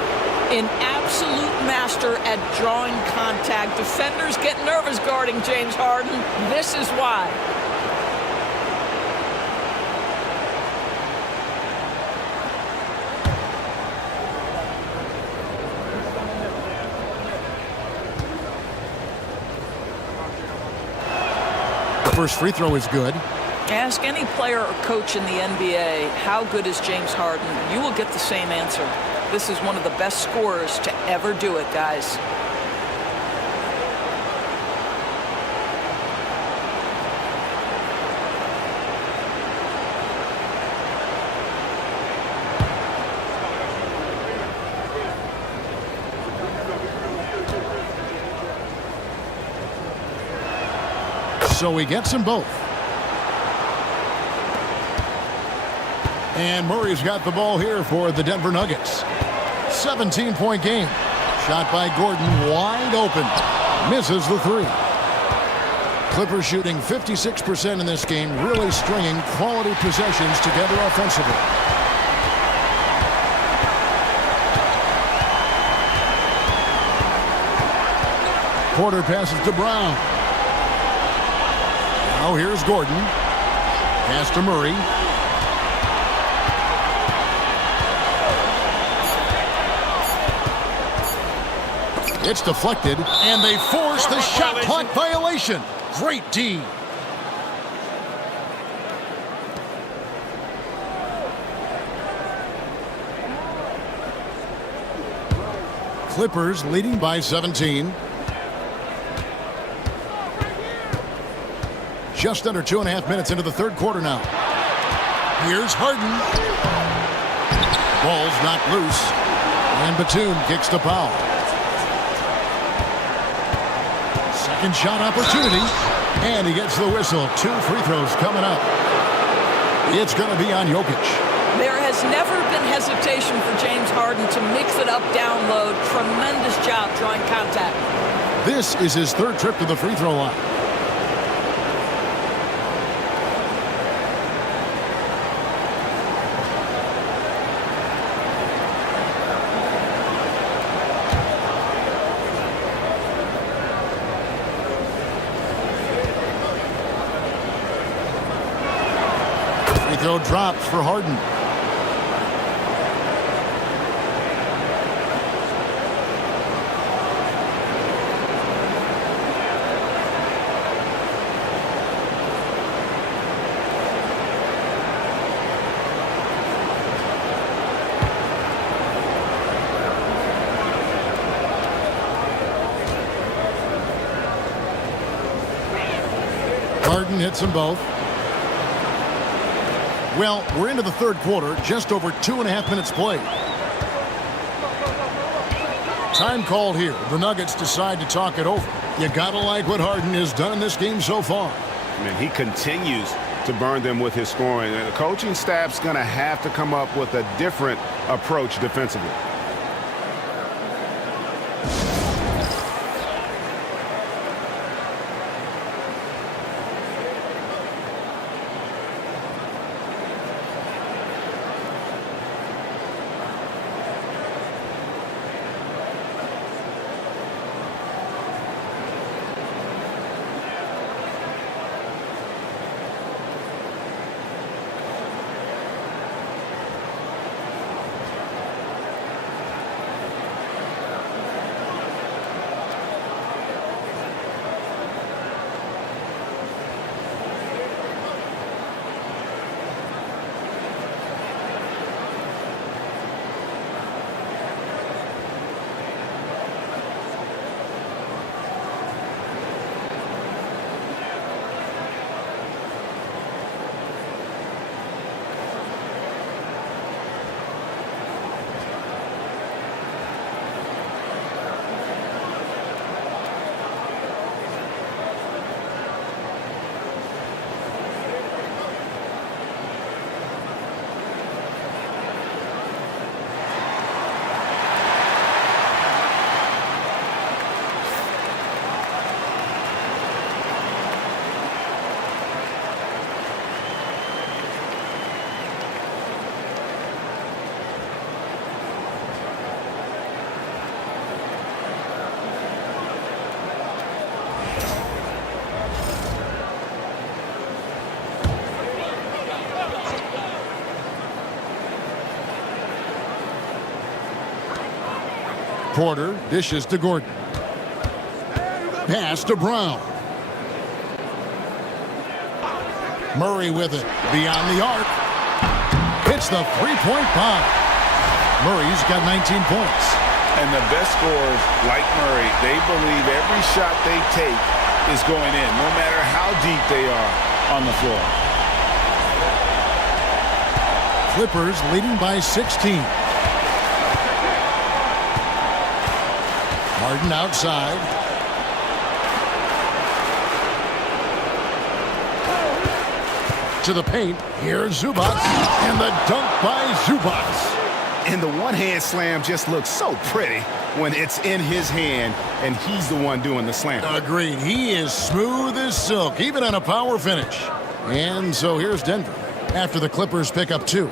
An absolute master at drawing contact. Defenders get nervous guarding James Harden. This is why. first free throw is good. Ask any player or coach in the NBA, how good is James Harden? You will get the same answer. This is one of the best scorers to ever do it, guys. So he gets them both. And Murray's got the ball here for the Denver Nuggets. 17-point game. Shot by Gordon, wide open. Misses the three. Clippers shooting 56% in this game, really stringing quality possessions together offensively. Porter passes to Brown. Now here's Gordon. Pass to Murray. It's deflected, and they force the shot clock violation. Great D. Clippers leading by 17. Just under 2.5 minutes into the third quarter now. Here's Harden. Ball's knocked loose. And Batum kicks to Powell. Second shot opportunity. And he gets the whistle. 2 free throws coming up. It's going to be on Jokic. There has never been hesitation for James Harden to mix it up, down low. Tremendous job drawing contact. This is his third trip to the free throw line. Free throw drops for Harden. Harden hits them both. Well, we're into the third quarter, just over 2.5 minutes played. Time called here. The Nuggets decide to talk it over. You gotta like what Harden has done in this game so far. I mean, he continues to burn them with his scoring. The coaching staff's going to have to come up with a different approach defensively. Porter dishes to Gordon. Pass to Brown. Murray with it. Beyond the arc. Hits the three-point bomb. Murray's got 19 points. And the best scorers, like Murray, they believe every shot they take is going in, no matter how deep they are on the floor. Clippers leading by 16. Harden outside. To the paint. Here's Zubac. And the dunk by Zubac. And the one-hand slam just looks so pretty when it's in his hand and he's the one doing the slam. Agreed. He is smooth as silk, even on a power finish. And so here's Denver after the Clippers pick up 2.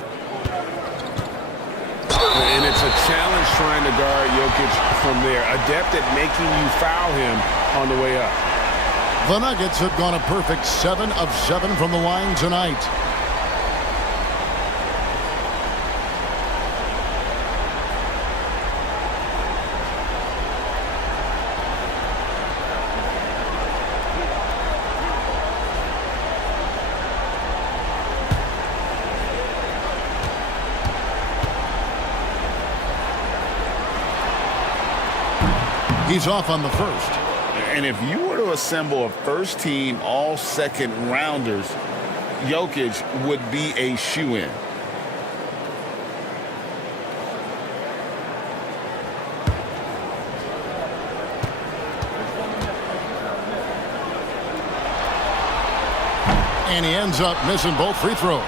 And it's a challenge trying to guard Jokic from there. Adept at making you foul him on the way up. The Nuggets have gone a perfect 7 of 7 from the line tonight. He's off on the first. And if you were to assemble a first-team all-second rounders, Jokic would be a shoo-in. And he ends up missing both free throws.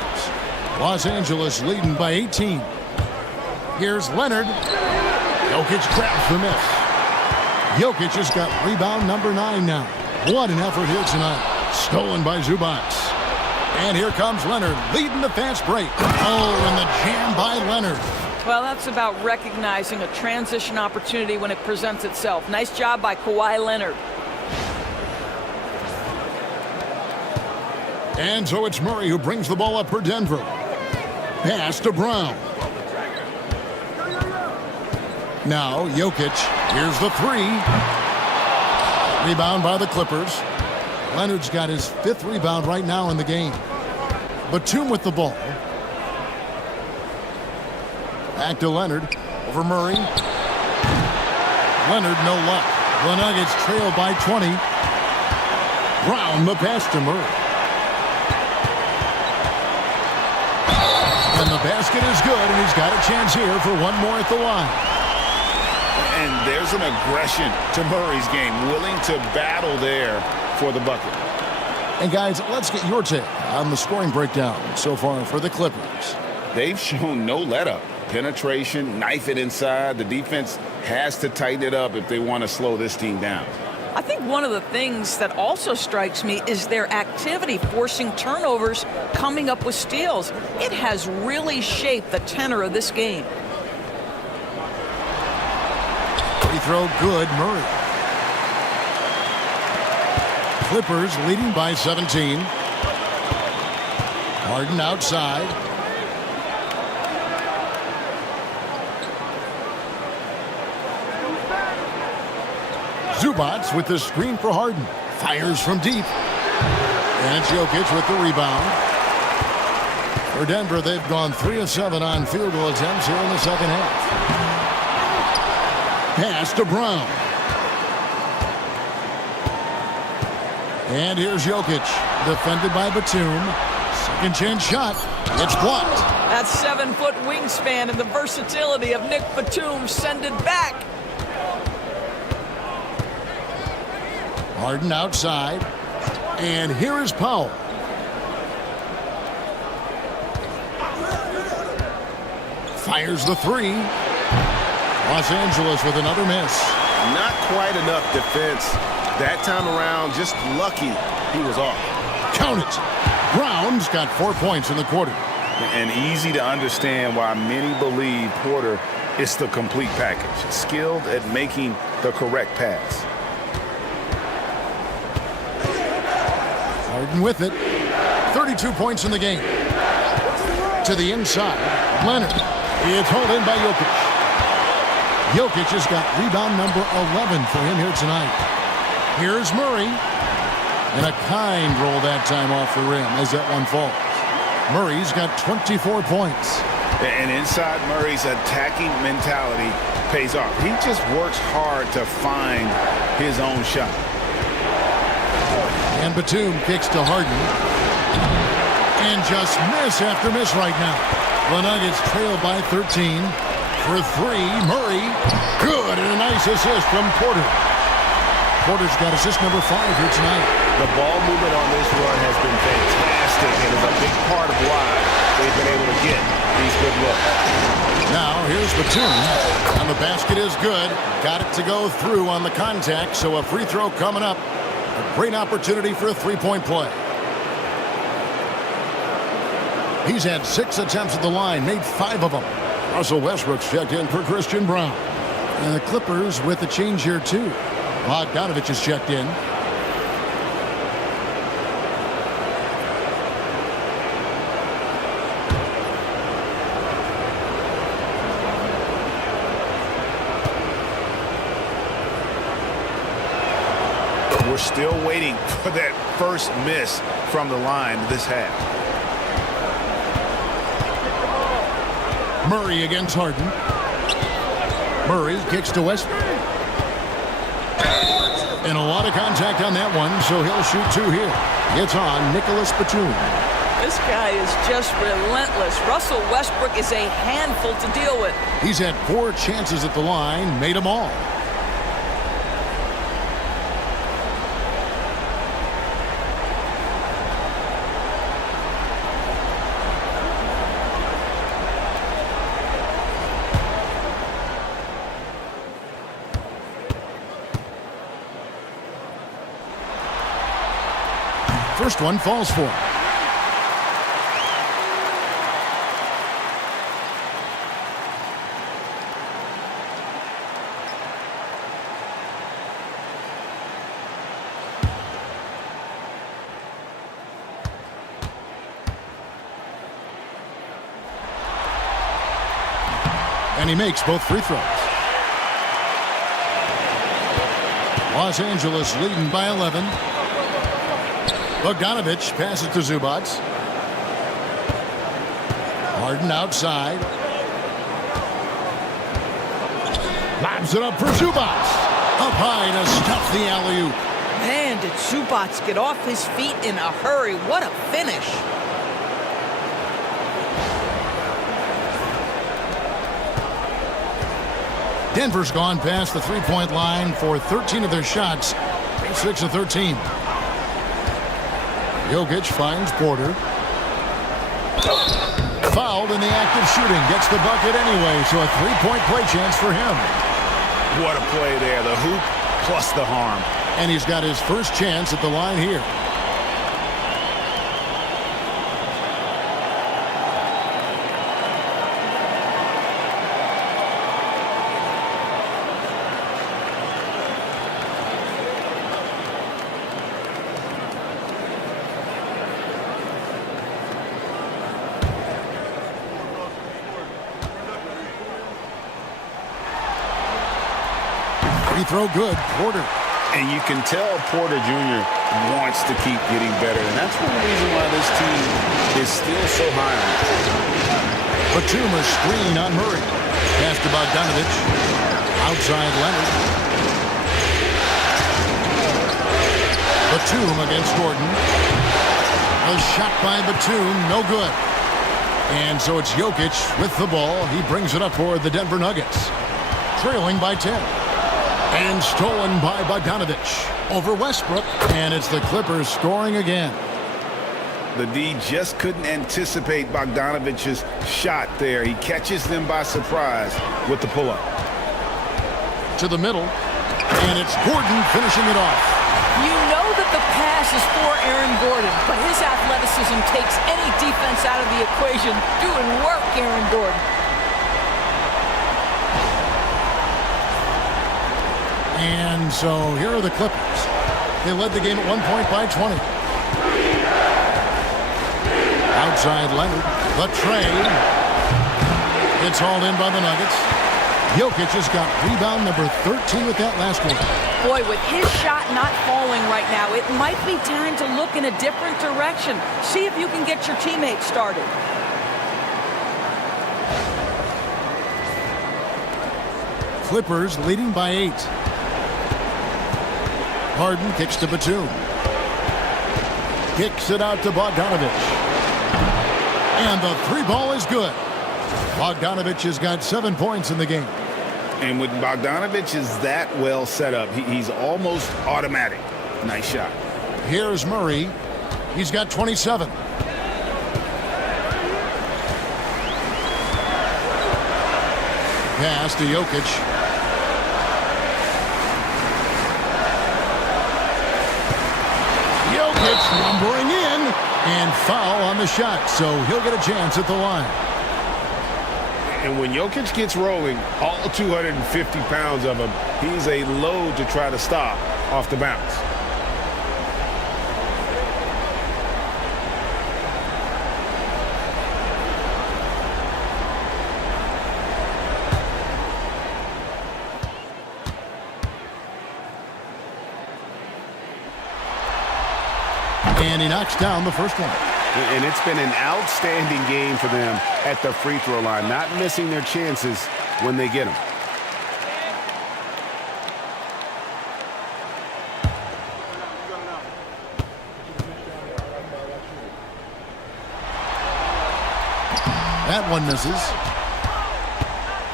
Los Angeles leading by 18. Here's Leonard. Jokic grabs the miss. Jokic has got rebound number 9 now. What an effort here tonight. Stolen by Zubac. And here comes Leonard leading the fast break. Oh, and the jam by Leonard. Well, that's about recognizing a transition opportunity when it presents itself. Nice job by Kawhi Leonard. And so it's Murray who brings the ball up for Denver. Pass to Brown. Now Jokic. Here's the 3. Rebound by the Clippers. Leonard's got his 5th rebound right now in the game. Batum with the ball. Back to Leonard. Over Murray. Leonard no luck. The Nuggets trail by 20. Brown the pass to Murray. And the basket is good, and he's got a chance here for one more at the line. And there's an aggression to Murray's game, willing to battle there for the bucket. And guys, let's get your take on the scoring breakdown so far for the Clippers. They've shown no let-up. Penetration, knife it inside. The defense has to tighten it up if they want to slow this team down. I think one of the things that also strikes me is their activity, forcing turnovers, coming up with steals. It has really shaped the tenor of this game. Free throw good, Murray. Clippers leading by 17. Harden outside. Zubac with the screen for Harden. Fires from deep. And it's Jokic with the rebound. For Denver, they've gone 3 of 7 on field goal attempts here in the second half. Pass to Brown. And here's Jokic, defended by Batum. Second chance shot. It's blocked. That 7-foot wingspan and the versatility of Nick Batum send it back. Harden outside. And here is Powell. Fires the 3. Los Angeles with another miss. Not quite enough defense. That time around, just lucky he was off. Count it. Brown's got 4 points in the quarter. And easy to understand why many believe Porter is the complete package. Skilled at making the correct pass. Harden with it. 32 points in the game. To the inside. Leonard. It's hauled in by Jokic. Jokic has got rebound number 11 for him here tonight. Here's Murray. And a kind roll that time off the rim as that one falls. Murray's got 24 points. And inside Murray's attacking mentality pays off. He just works hard to find his own shot. And Batum kicks to Harden. And just miss after miss right now. The Nuggets trail by 13. For three, Murray. Good, and a nice assist from Porter. Porter's got assist number 5 here tonight. The ball movement on this run has been fantastic and is a big part of why they've been able to get these good looks. Now here's Batum, and the basket is good. Got it to go through on the contact, so a free throw coming up. A great opportunity for a three-point play. He's had 6 attempts at the line, made 5 of them. Russell Westbrook's checked in for Christian Brown. And the Clippers with a change here too. Bogdanovich is checked in. We're still waiting for that first miss from the line this half. Murray against Harden. Murray kicks to Westbrook. And a lot of contact on that one, so he'll shoot 2 here. It's on Nicholas Batum. This guy is just relentless. Russell Westbrook is a handful to deal with. He's had 4 chances at the line, made them all. First one falls for him. And he makes both free throws. Los Angeles leading by 11. Bogdanovich passes to Zubac. Harden outside. Lobs it up for Zubac. Up high to stuff the alley-oop. Man, did Zubac get off his feet in a hurry. What a finish. Denver's gone past the three-point line for 13 of their shots. 6 of 13. Jokic finds Porter. Fouled in the act of shooting. Gets the bucket anyway, so a three-point play chance for him. What a play there. The hoop plus the harm. And he's got his first chance at the line here. Free throw good. Porter. And you can tell Porter Jr. wants to keep getting better. And that's one reason why this team is still so high on him. Batum a screen on Murray. Pass to Bogdanovich. Outside Leonard. Batum against Gordon. A shot by Batum. No good. And so it's Jokic with the ball. He brings it up for the Denver Nuggets. Trailing by 10. And stolen by Bogdanovich over Westbrook. And it's the Clippers scoring again. The D just couldn't anticipate Bogdanovich's shot there. He catches them by surprise with the pull-up. To the middle. And it's Gordon finishing it off. You know that the pass is for Aaron Gordon, but his athleticism takes any defense out of the equation. Doing work, Aaron Gordon. And so here are the Clippers. They led the game at 1 point by 20. Outside Leonard. The trade. It's hauled in by the Nuggets. Jokic has got rebound number 13 with that last one. Boy, with his shot not falling right now, it might be time to look in a different direction. See if you can get your teammates started. Clippers leading by 8. Harden kicks to Batum. Kicks it out to Bogdanovich. And the three ball is good. Bogdanovich has got 7 points in the game. And when Bogdanovich is that well set up, he's almost automatic. Nice shot. Here's Murray. He's got 27. Pass to Jokic. Jokic lumbering in and foul on the shot, so he'll get a chance at the line. And when Jokic gets rolling, all 250 pounds of him, he's a load to try to stop off the bounce. And he knocks down the first one. And it's been an outstanding game for them at the free throw line, not missing their chances when they get them. That one misses.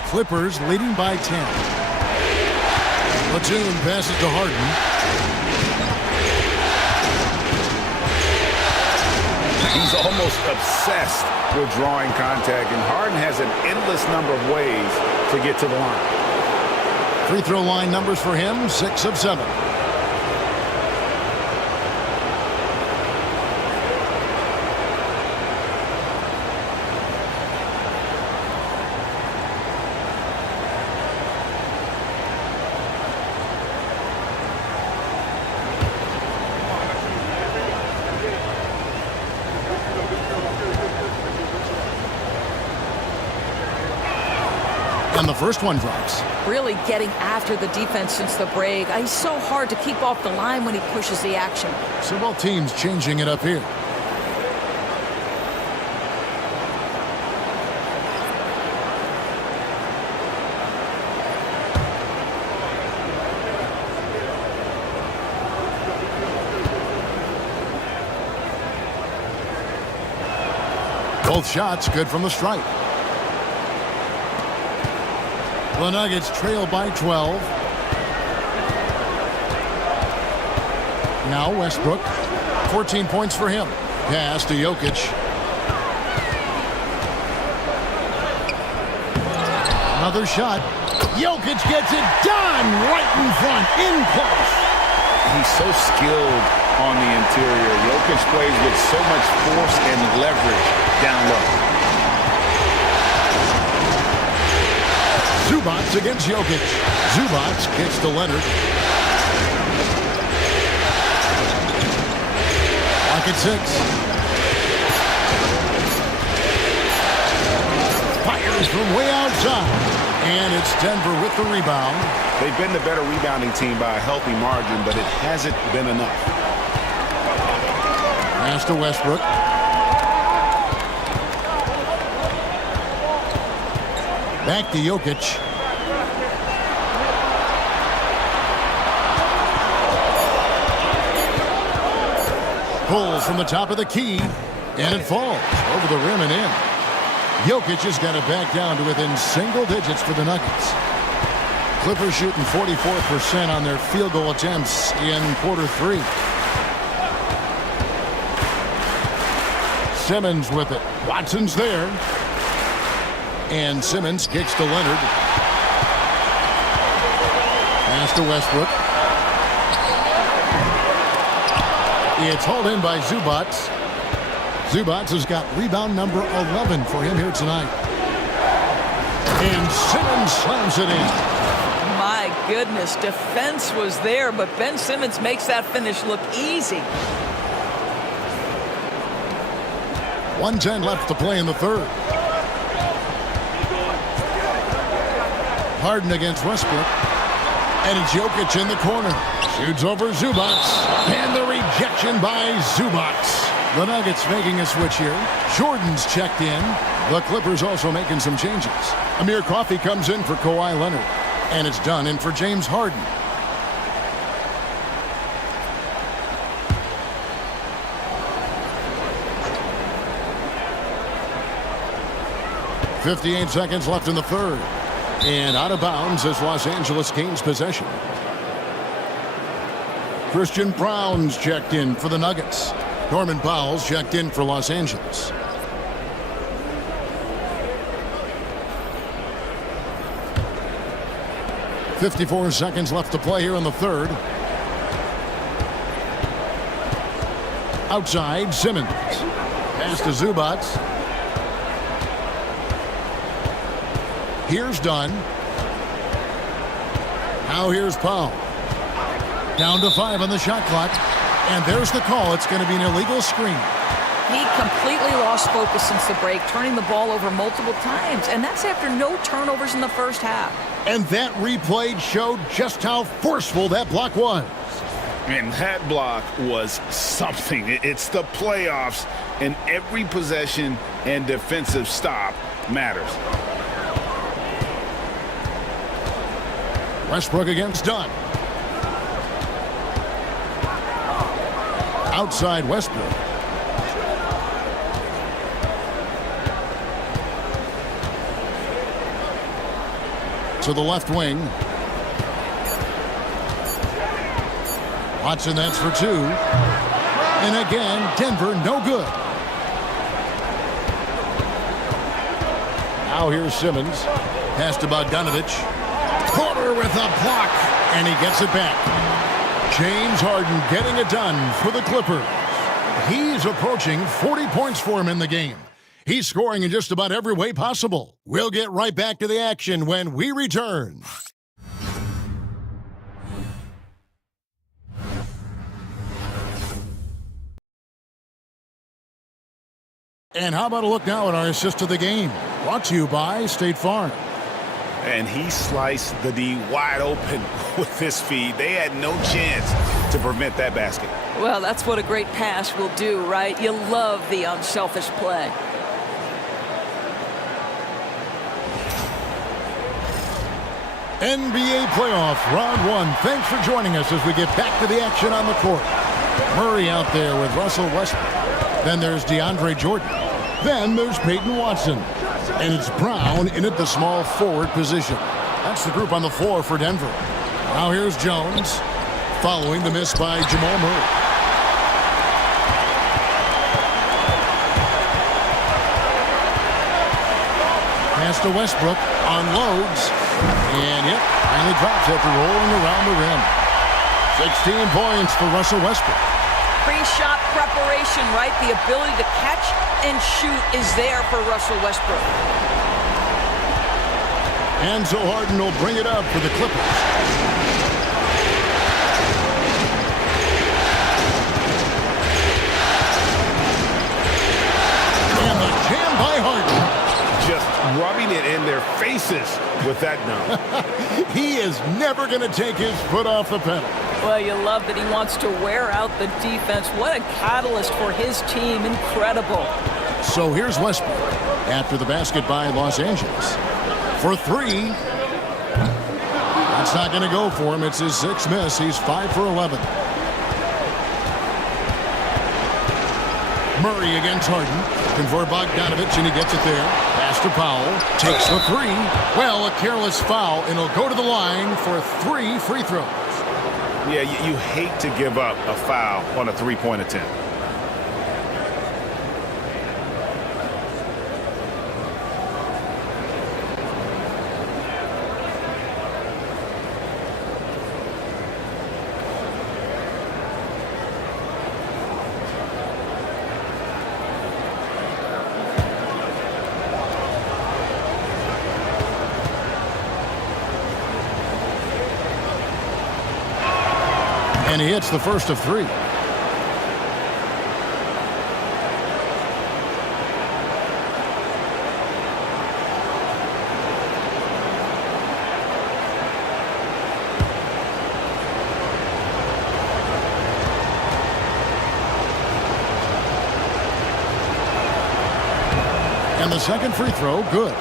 Clippers leading by 10. Batum passes to Harden. He's almost obsessed with drawing contact, and Harden has an endless number of ways to get to the line. Free throw line numbers for him, 6 of 7. And the first one drops. Really getting after the defense since the break. He's so hard to keep off the line when he pushes the action. So both teams changing it up here. Both shots good from the stripe. The Nuggets trail by 12. Now Westbrook. 14 points for him. Pass to Jokic. Another shot. Jokic gets it done right in front, in close. He's so skilled on the interior. Jokic plays with so much force and leverage down low. Zubac against Jokic. Zubac kicks to Leonard. Lock at 6. Fires from way outside. And it's Denver with the rebound. They've been the better rebounding team by a healthy margin, but it hasn't been enough. Pass to Westbrook. Back to Jokic. Pulls from the top of the key, and it falls over the rim and in. Jokic has got it back down to within single digits for the Nuggets. Clippers shooting 44% on their field goal attempts in quarter 3. Simmons with it. Watson's there. And Simmons kicks to Leonard. Pass to Westbrook. It's hauled in by Zubac. Zubac has got rebound number 11 for him here tonight. And Simmons slams it in. My goodness, defense was there, but Ben Simmons makes that finish look easy. 1:10 left to play in the third. Harden against Westbrook. And it's Jokic in the corner. Shoots over Zubac. And the rejection by Zubac. The Nuggets making a switch here. Jordan's checked in. The Clippers also making some changes. Amir Coffey comes in for Kawhi Leonard. And it's done in for James Harden. .58 seconds left in the third. And out of bounds as Los Angeles gains possession. Christian Brown's checked in for the Nuggets. Norman Powell's checked in for Los Angeles. .54 seconds left to play here in the third. Outside, Simmons. Pass to Zubac. Here's Dunn. Now here's Powell. Down to 5 on the shot clock. And there's the call. It's going to be an illegal screen. He completely lost focus since the break, turning the ball over multiple times. And that's after no turnovers in the first half. And that replay showed just how forceful that block was. And that block was something. It's the playoffs, and every possession and defensive stop matters. Westbrook against Dunn. Outside Westbrook. To the left wing. Watson, that's for 2. And again, Denver, no good. Now here's Simmons. Pass to Bogdanovich. Porter with a block, and he gets it back. James Harden getting it done for the Clippers. He's approaching 40 points for him in the game. He's scoring in just about every way possible. We'll get right back to the action when we return. And how about a look now at our assist of the game? Brought to you by State Farm. And he sliced the D wide open with his feed. They had no chance to prevent that basket. Well, that's what a great pass will do, right? You love the unselfish play. NBA playoff round 1. Thanks for joining us as we get back to the action on the court. Murray out there with Russell Westbrook. Then there's DeAndre Jordan. Then there's Peyton Watson. And it's Brown in at the small forward position. That's the group on the floor for Denver. Now here's Jones, following the miss by Jamal Murray. Pass to Westbrook, unloads, and yep, finally drops after rolling around the rim. 16 points for Russell Westbrook. Pre-shot preparation, right? The ability to catch and shoot is there for Russell Westbrook. And so Harden will bring it up for the Clippers. And the jam by Harden. Just rubbing it in their faces with that dunk. He is never going to take his foot off the pedal. Well, you love that he wants to wear out the defense. What a catalyst for his team. Incredible. So here's Westbrook after the basket by Los Angeles. For 3. That's not going to go for him. It's his 6th miss. He's 5 for 11. Murray against Harden. Looking for Bogdanovich, and he gets it there. Pass to Powell. Takes the 3. Well, a careless foul, and he'll go to the line for 3 free throws. Yeah, you hate to give up a foul on a three-point attempt. And he hits the first of 3. the second free throw, good.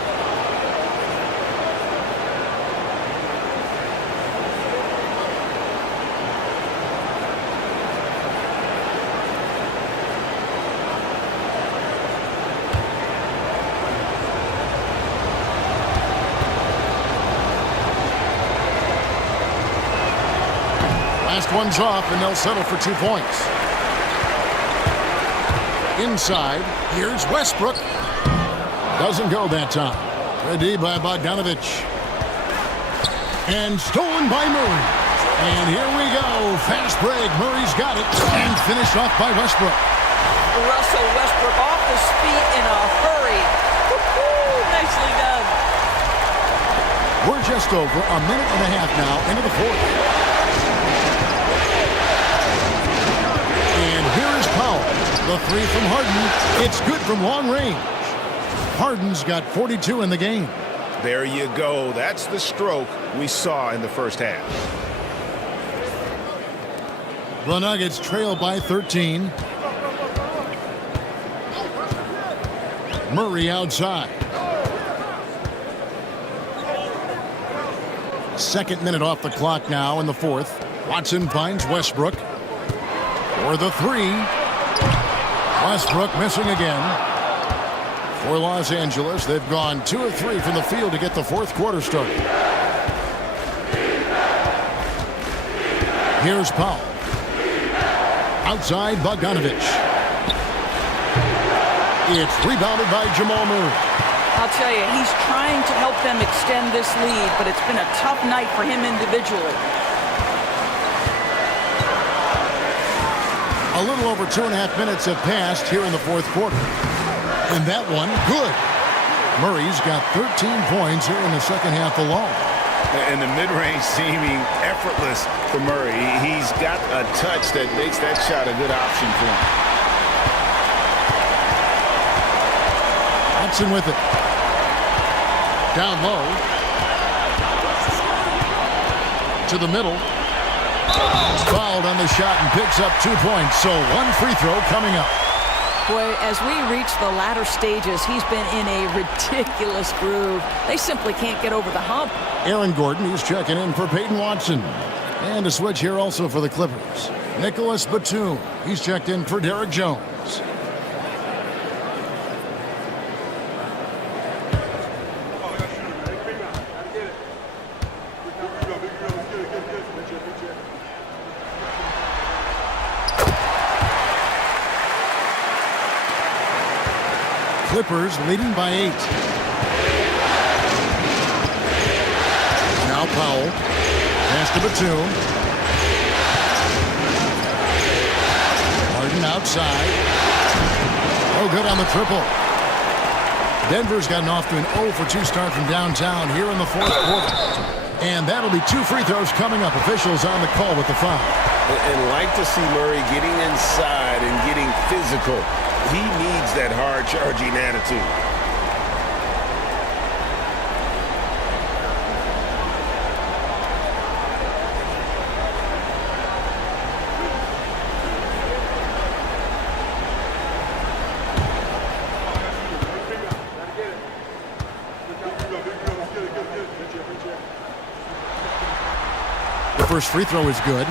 Last one's off, and they'll settle for 2 points. Inside, here's Westbrook. Doesn't go that time. Ready by Bogdanovich. And stolen by Murray. And here we go. Fast break. Murray's got it. And finished off by Westbrook. Russell Westbrook off his feet in a hurry. Woo-hoo, nicely done. We're just over a minute and a half now into the fourth. And here is Powell. The three from Harden. It's good from long range. Harden's got 42 in the game. There you go. That's the stroke we saw in the first half. The Nuggets trail by 13. Murray outside. Second minute off the clock now in the fourth. Watson finds Westbrook for the three. Westbrook missing again. For Los Angeles, they've gone 2 of 3 from the field to get the fourth quarter started. Here's Powell. Outside Bogdanovich. It's rebounded by Jamal Murray. I'll tell you, he's trying to help them extend this lead, but it's been a tough night for him individually. A little over 2.5 minutes have passed here in the fourth quarter. And that one, good. Murray's got 13 points here in the second half alone. And the mid-range seeming effortless for Murray. He's got a touch that makes that shot a good option for him. Watson with it. Down low. To the middle. Fouled on the shot and picks up 2 points. So one free throw coming up. Boy, as we reach the latter stages, he's been in a ridiculous groove. They simply can't get over the hump. Aaron Gordon, he's checking in for Peyton Watson. And a switch here also for the Clippers. Nicholas Batum, he's checked in for Derek Jones. Clippers leading by 8. Now Powell. Pass to Batum. Harden outside. Oh, good on the triple. Denver's gotten off to an 0 for 2 start from downtown here in the fourth quarter. And that'll be 2 free throws coming up. Officials on the call with the foul. And like to see Murray getting inside and getting physical. He needs that hard-charging attitude. The first free throw is good.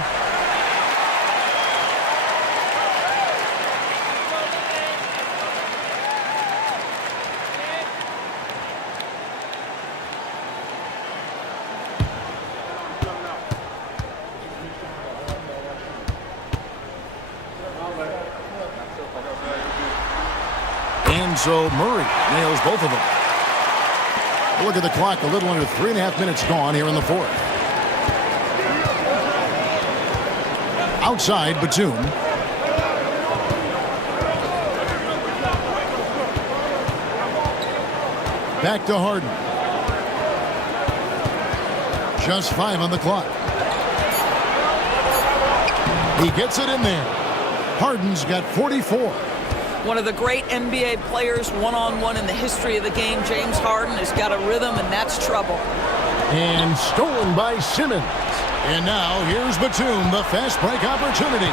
And so Murray nails both of them. Look at the clock, a little under 3.5 minutes gone here in the fourth. Outside, Batum. Back to Harden. Just 5 on the clock. He gets it in there. Harden's got 44. One of the great NBA players one-on-one in the history of the game, James Harden, has got a rhythm, and that's trouble. And stolen by Simmons. And now here's Batum, the fast break opportunity.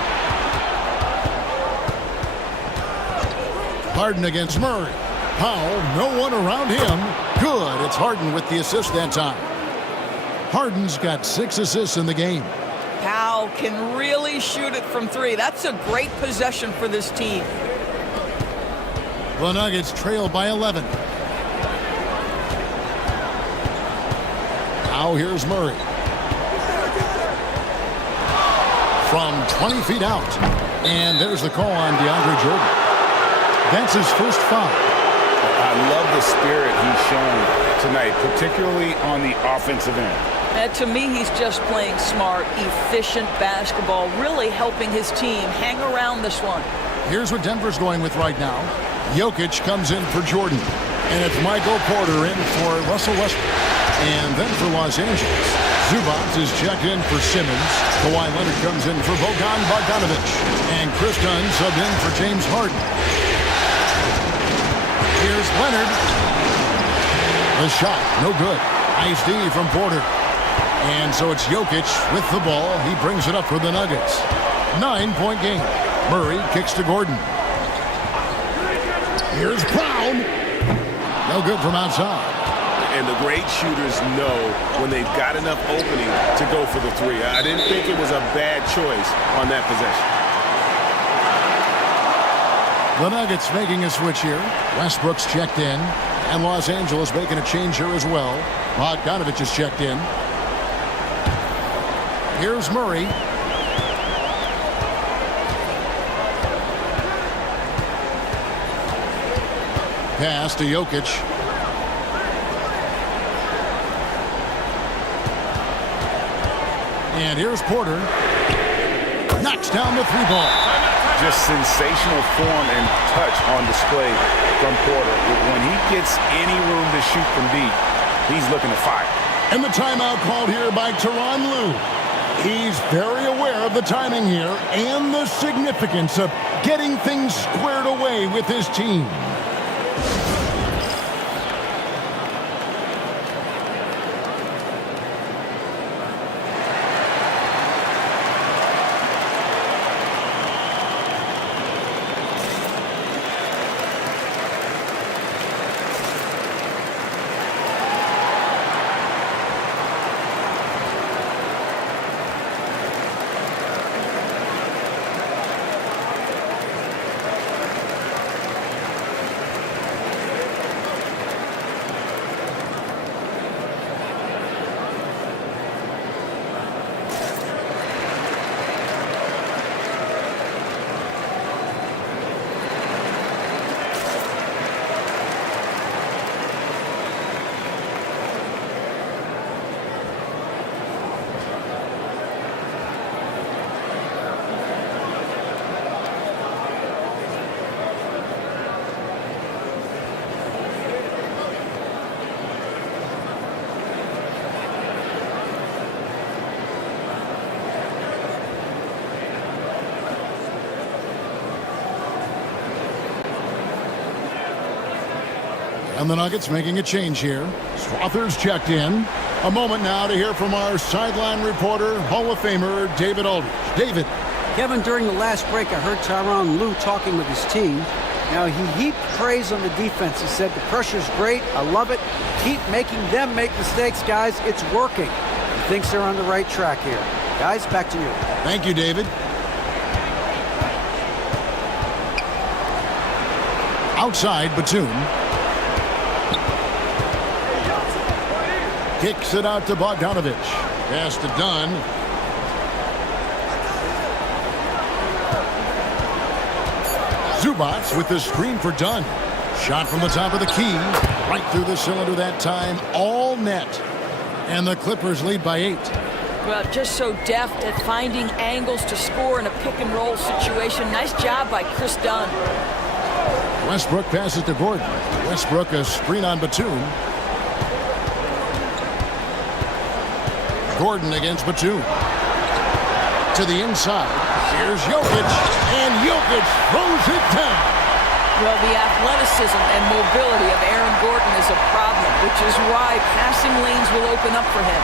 Harden against Murray. Powell, no one around him. Good. It's Harden with the assist that time. Harden's got 6 assists in the game. Powell can really shoot it from 3. That's a great possession for this team. The Nuggets trail by 11. Now here's Murray. From 20 feet out. And there's the call on DeAndre Jordan. That's his first foul. I love the spirit he's shown tonight, particularly on the offensive end. To me, he's just playing smart, efficient basketball, really helping his team hang around this one. Here's what Denver's going with right now. Jokic comes in for Jordan. And it's Michael Porter in for Russell Westbrook. And then for Los Angeles, Zubac is checked in for Simmons. Kawhi Leonard comes in for Bojan Bogdanovic. And Chris Dunn subbed in for James Harden. Here's Leonard. The shot, no good. Nice D from Porter. And so it's Jokic with the ball. He brings it up for the Nuggets. 9-point game. Murray kicks to Gordon. Here's Brown. No good from outside. And the great shooters know when they've got enough opening to go for the 3. I didn't think it was a bad choice on that possession. The Nuggets making a switch here. Westbrook's checked in. And Los Angeles making a change here as well. Bogdanovic is checked in. Here's Murray. Pass to Jokic. And here's Porter. Knocks down the 3-ball. Just sensational form and touch on display from Porter. When he gets any room to shoot from deep, he's looking to fire. And the timeout called here by Tyronn Lue. He's very aware of the timing here and the significance of getting things squared away with his team. And the Nuggets making a change here. Swather's checked in. A moment now to hear from our sideline reporter, Hall of Famer David Aldridge. David. Kevin, during the last break, I heard Tyronn Lue talking with his team. Now, he heaped praise on the defense. He said, the pressure's great. I love it. Keep making them make mistakes, guys. It's working. He thinks they're on the right track here. Guys, back to you. Thank you, David. Outside, Batum. Kicks it out to Bogdanovic. Pass to Dunn. Zubac with the screen for Dunn. Shot from the top of the key. Right through the cylinder that time. All net. And the Clippers lead by 8. Well, just so deft at finding angles to score in a pick-and-roll situation. Nice job by Chris Dunn. Westbrook passes to Gordon. Westbrook a screen on Batum. Gordon against Batum. To the inside. Here's Jokic. And Jokic throws it down. Well, the athleticism and mobility of Aaron Gordon is a problem, which is why passing lanes will open up for him.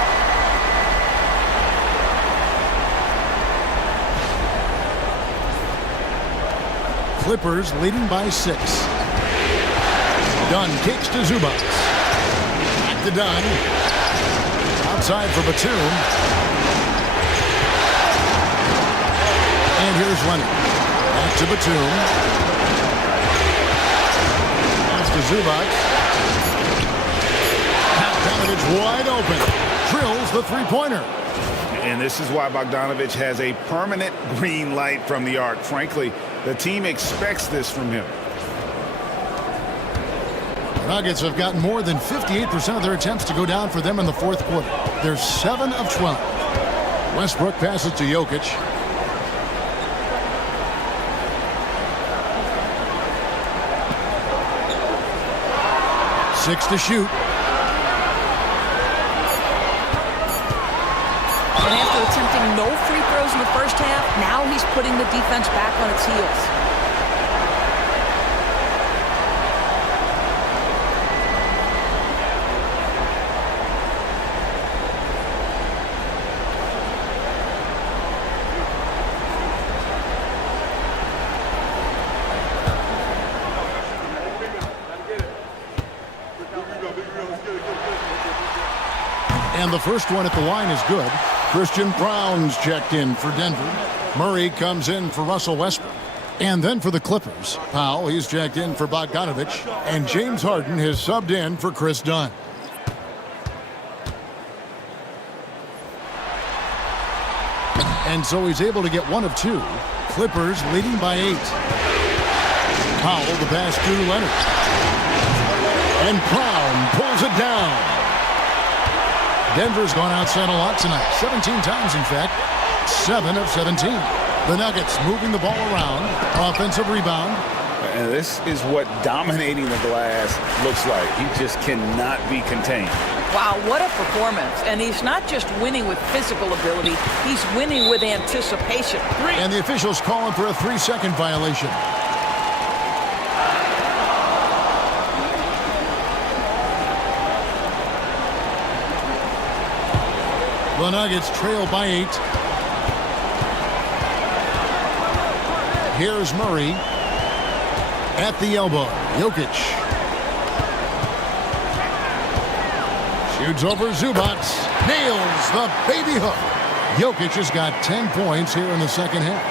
Clippers leading by 6. Dunn kicks to Zubac. Back to Dunn. Outside for Batum. And here's Leonard. Back to Batum. Pass to Zubac. Bogdanovich wide open. Drills the three-pointer. And this is why Bogdanovich has a permanent green light from the arc. Frankly, the team expects this from him. The Nuggets have gotten more than 58% of their attempts to go down for them in the fourth quarter. They're 7 of 12. Westbrook passes to Jokic. Six to shoot. And after attempting no free throws in the first half, now he's putting the defense back on its heels. And the first one at the line is good. Christian Brown's checked in for Denver. Murray comes in for Russell Westbrook. And then for the Clippers, Powell, he's checked in for Bogdanovich. And James Harden has subbed in for Chris Dunn. And so he's able to get one of two. Clippers leading by 8. Powell the pass to Leonard. And Brown pulls it down. Denver's gone outside a lot tonight. 17 times, in fact. 7 of 17. The Nuggets moving the ball around. Offensive rebound. And this is what dominating the glass looks like. He just cannot be contained. Wow, what a performance. And he's not just winning with physical ability, he's winning with anticipation. And the officials calling for a 3-second violation. The Nuggets trail by 8. Here's Murray at the elbow. Jokic shoots over Zubac. Nails the baby hook. Jokic has got 10 points here in the second half.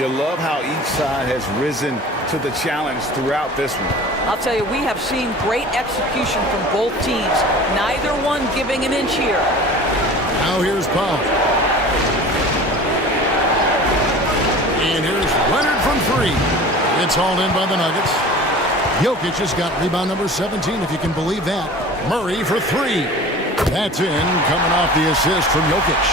You love how each side has risen to the challenge throughout this one. I'll tell you, we have seen great execution from both teams. Neither one giving an inch here. Now here's Powell. And here's Leonard from 3. It's hauled in by the Nuggets. Jokic has got rebound number 17, if you can believe that. Murray for 3. That's in, coming off the assist from Jokic.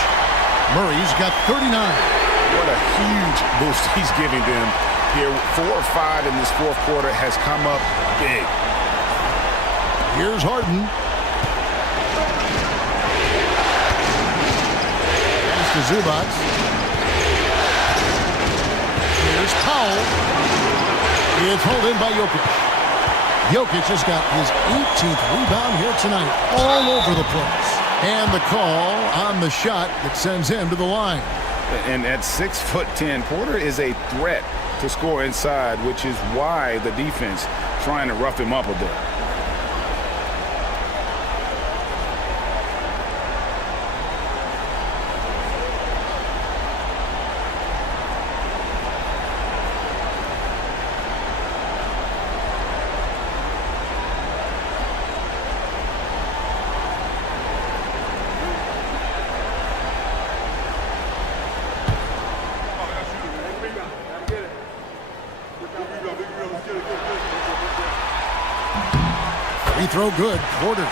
Murray's got 39. What a huge boost he's giving them here. 4 or 5 in this fourth quarter has come up big. Here's Harden. To Zubac. Here's Powell. It's hauled in by Jokic. Jokic has got his 18th rebound here tonight, all over the place. And the call on the shot that sends him to the line. And at 6'10", Porter is a threat to score inside, which is why the defense trying to rough him up a bit. Free throw good. Porter.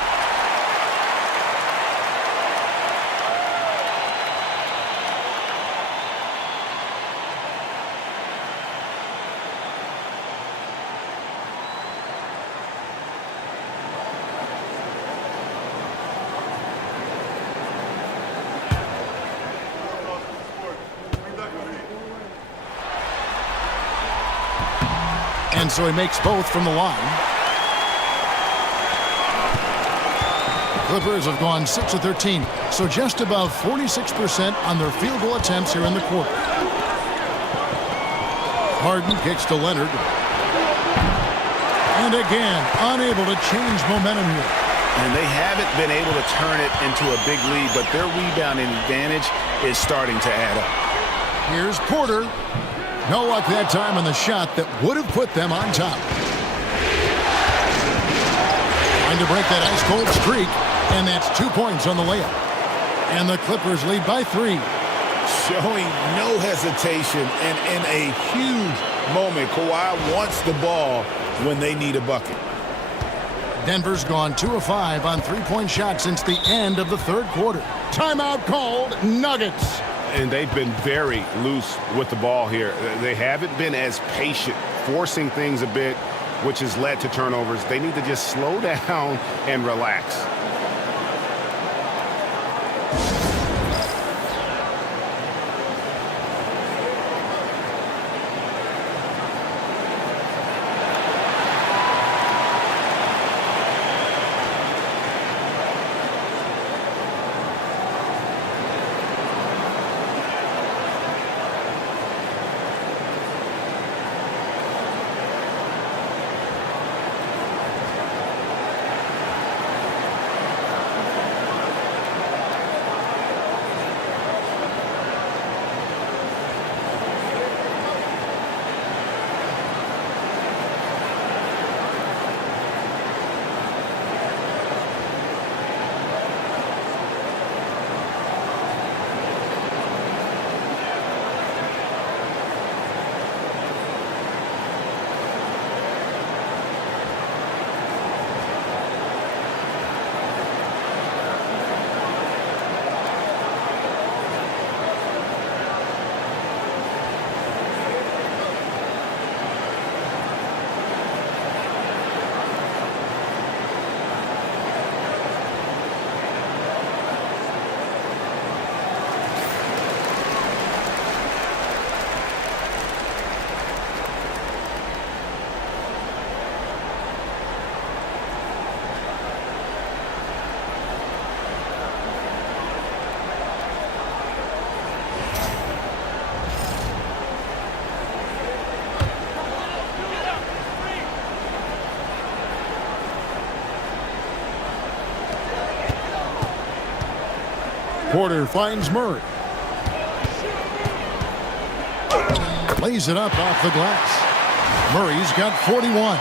And so he makes both from the line. Clippers have gone 6 of 13, so just above 46% on their field goal attempts here in the quarter. Harden kicks to Leonard. And again, unable to change momentum here. And they haven't been able to turn it into a big lead, but their rebounding advantage is starting to add up. Here's Porter. No luck that time on the shot that would have put them on top. Trying to break that ice-cold streak, and that's 2 points on the layup. And the Clippers lead by 3. Showing no hesitation, and in a huge moment, Kawhi wants the ball when they need a bucket. Denver's gone 2 of 5 on three-point shots since the end of the third quarter. Timeout called, Nuggets. And they've been very loose with the ball here. They haven't been as patient, forcing things a bit, which has led to turnovers. They need to just slow down and relax. Porter finds Murray. Lays it up off the glass. Murray's got 41.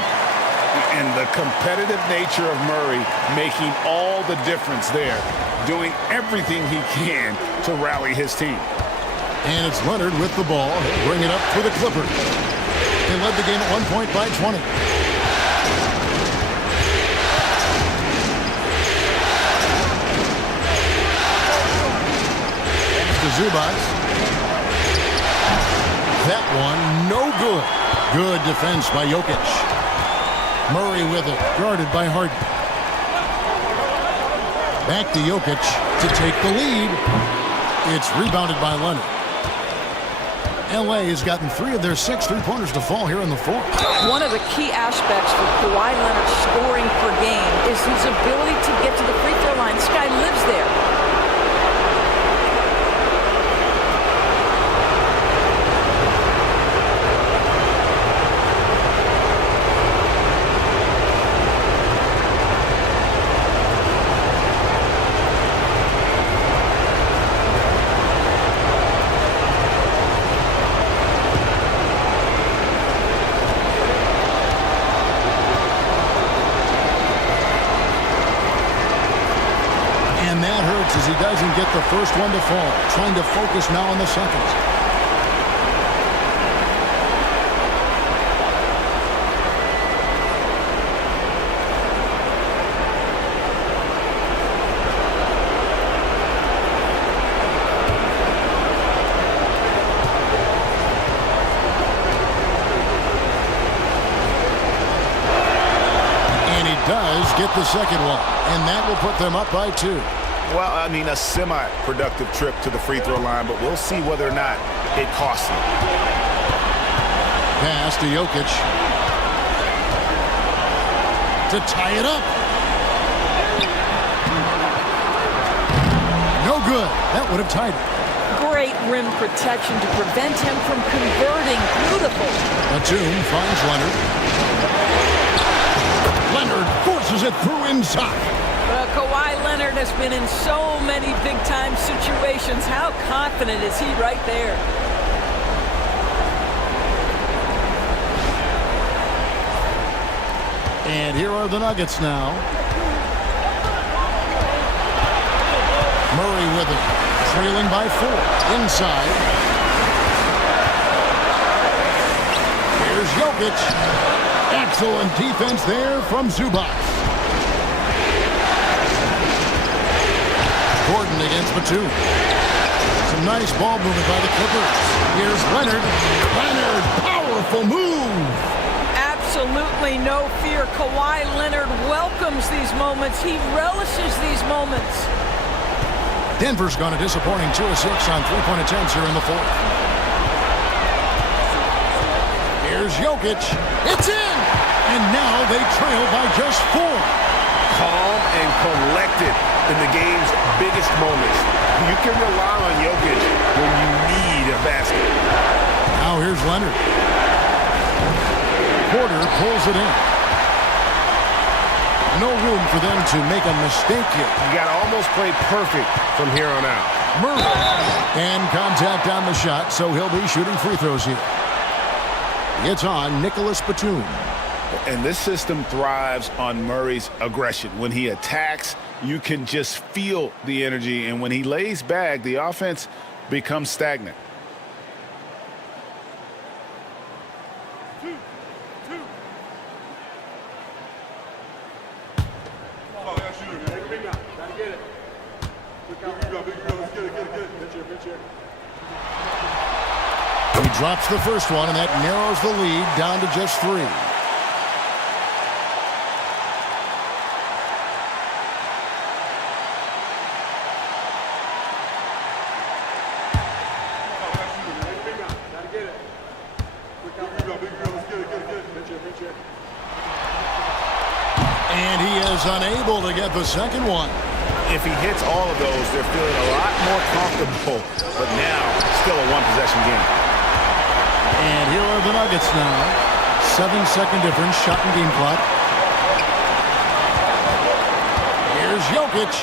And the competitive nature of Murray making all the difference there, doing everything he can to rally his team. And it's Leonard with the ball. He'll bring it up for the Clippers. They led the game at 1 point by 20. Zubac. That one, no good. Good defense by Jokic. Murray with it, guarded by Harden. Back to Jokic to take the lead. It's rebounded by Leonard. LA has gotten 3 of their 6 three-pointers to fall here in the fourth. One of the key aspects for Kawhi Leonard's scoring per game is his ability to get to the free throw line. This guy lives there. As he doesn't get the first one to fall. Trying to focus now on the second. And he does get the second one. And that will put them up by 2. Well, I mean, a semi-productive trip to the free throw line, but we'll see whether or not it costs him. Pass to Jokic. To tie it up. No good. That would have tied it. Great rim protection to prevent him from converting. Beautiful. Batum finds Leonard. Leonard forces it through inside. Well, Kawhi Leonard has been in so many big-time situations. How confident is he right there? And here are the Nuggets now. Murray with it. Trailing by 4. Inside. Here's Jokic. Excellent defense there from Zubac. Gordon against Batum. Some nice ball movement by the Clippers. Here's Leonard. Leonard, powerful move. Absolutely no fear. Kawhi Leonard welcomes these moments. He relishes these moments. Denver's gone a disappointing 2 of 6 on 3-point attempts here in the 4th. Here's Jokic. It's in! And now they trail by just 4. Calm and collected in the game's biggest moments. You can rely on Jokic when you need a basket. Now here's Leonard. Porter pulls it in. No room for them to make a mistake here. You got to almost play perfect from here on out. Murray. And contact on the shot, so he'll be shooting free throws here. It's on Nicholas Batum. And this system thrives on Murray's aggression. When he attacks, you can just feel the energy. And when he lays back, the offense becomes stagnant. He drops the first one, and that narrows the lead down to just 3. And he is unable to get the second one. If he hits all of those, they're feeling a lot more comfortable. But now, still a one-possession game. And here are the Nuggets now. 7-second difference, shot and game clock. Here's Jokic.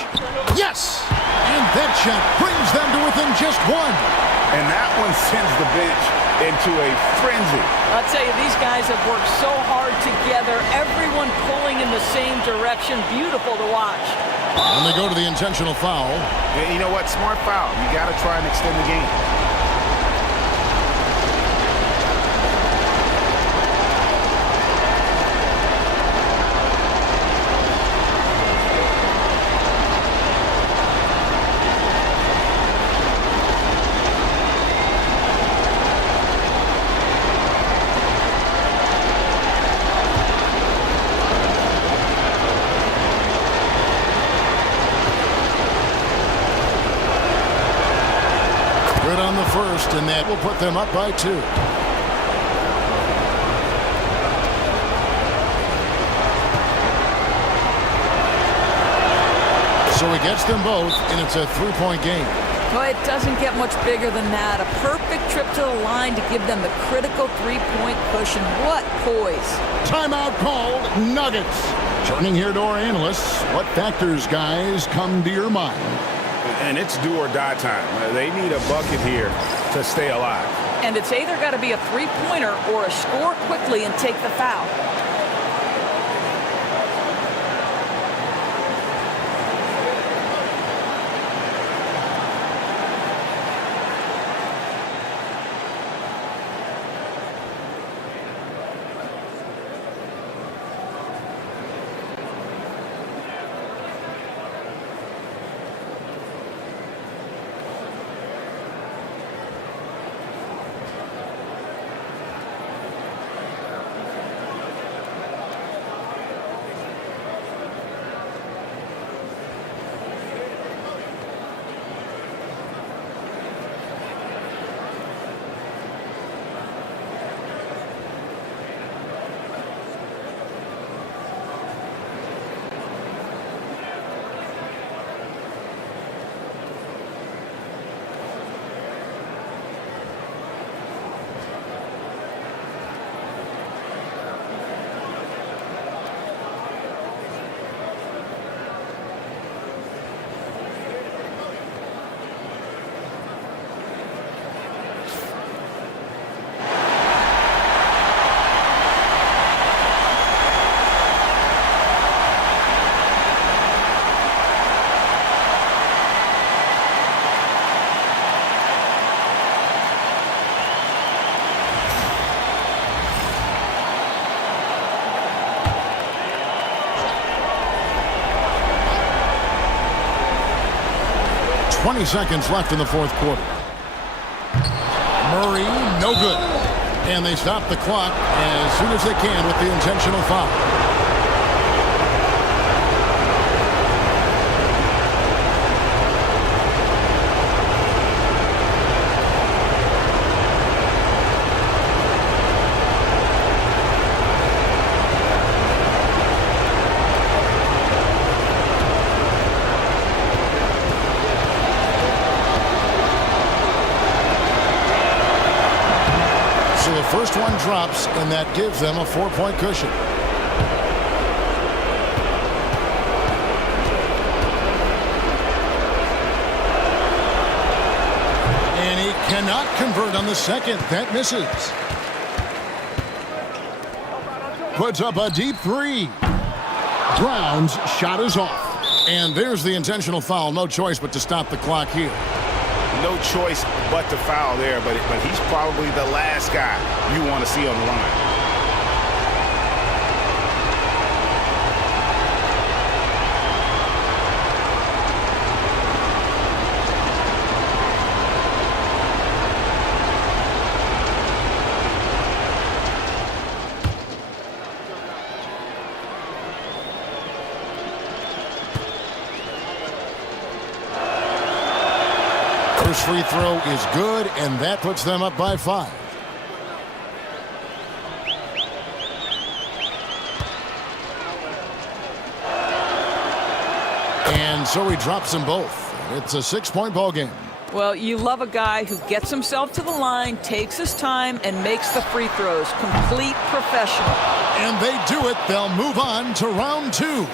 Yes! And that shot brings them to within just 1. And that one sends the bench into a frenzy. I'll tell you, these guys have worked so hard together. Everyone pulling in the same direction. Beautiful to watch. And they go to the intentional foul. And you know what? Smart foul. You got to try and extend the game. On the first, and that will put them up by 2. So he gets them both, and it's a 3-point game. Well, it doesn't get much bigger than that. A perfect trip to the line to give them the critical 3-point cushion. What poise. Timeout called, Nuggets. Turning here to our analysts, what factors, guys, come to your mind? And it's do or die time. They need a bucket here to stay alive. And it's either got to be a 3-pointer or a score quickly and take the foul. 20 seconds left in the fourth quarter. Murray, no good. And they stop the clock as soon as they can with the intentional foul. So the first one drops, and that gives them a 4-point cushion. And he cannot convert on the second. That misses. Puts up a deep three. Brown's shot is off. And there's the intentional foul. No choice but to stop the clock here. No choice but to foul there, but he's probably the last guy you want to see on the line. First free throw is good, and that puts them up by 5. And so he drops them both. It's a 6-point ball game. Well, you love a guy who gets himself to the line, takes his time, and makes the free throws. Complete professional. And they do it. They'll move on to round 2.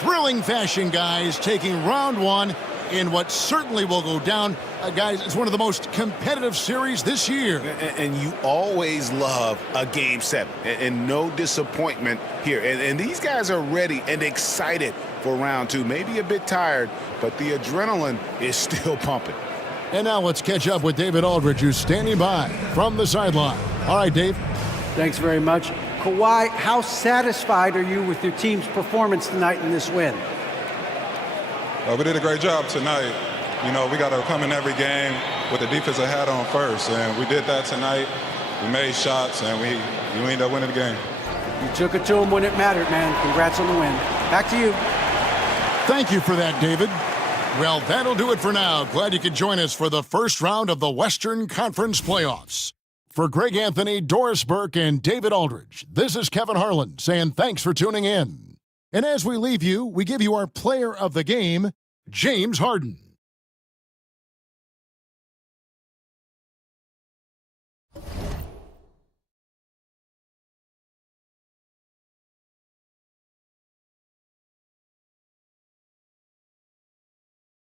Thrilling fashion, guys, taking round 1 in what certainly will go down, guys, it's one of the most competitive series this year. And you always love a Game 7, and no disappointment here. And these guys are ready and excited for round 2. Maybe a bit tired, but the adrenaline is still pumping. And now let's catch up with David Aldridge, who's standing by from the sideline. All right, Dave. Thanks very much. Kawhi, how satisfied are you with your team's performance tonight in this win? We did a great job tonight. You know, we got to come in every game with the defensive hat on first, and we did that tonight. We made shots, and we ended up winning the game. You took it to them when it mattered, man. Congrats on the win. Back to you. Thank you for that, David. Well, that'll do it for now. Glad you could join us for the first round of the Western Conference playoffs. For Greg Anthony, Doris Burke, and David Aldridge, this is Kevin Harlan saying thanks for tuning in. And as we leave you, we give you our player of the game, James Harden.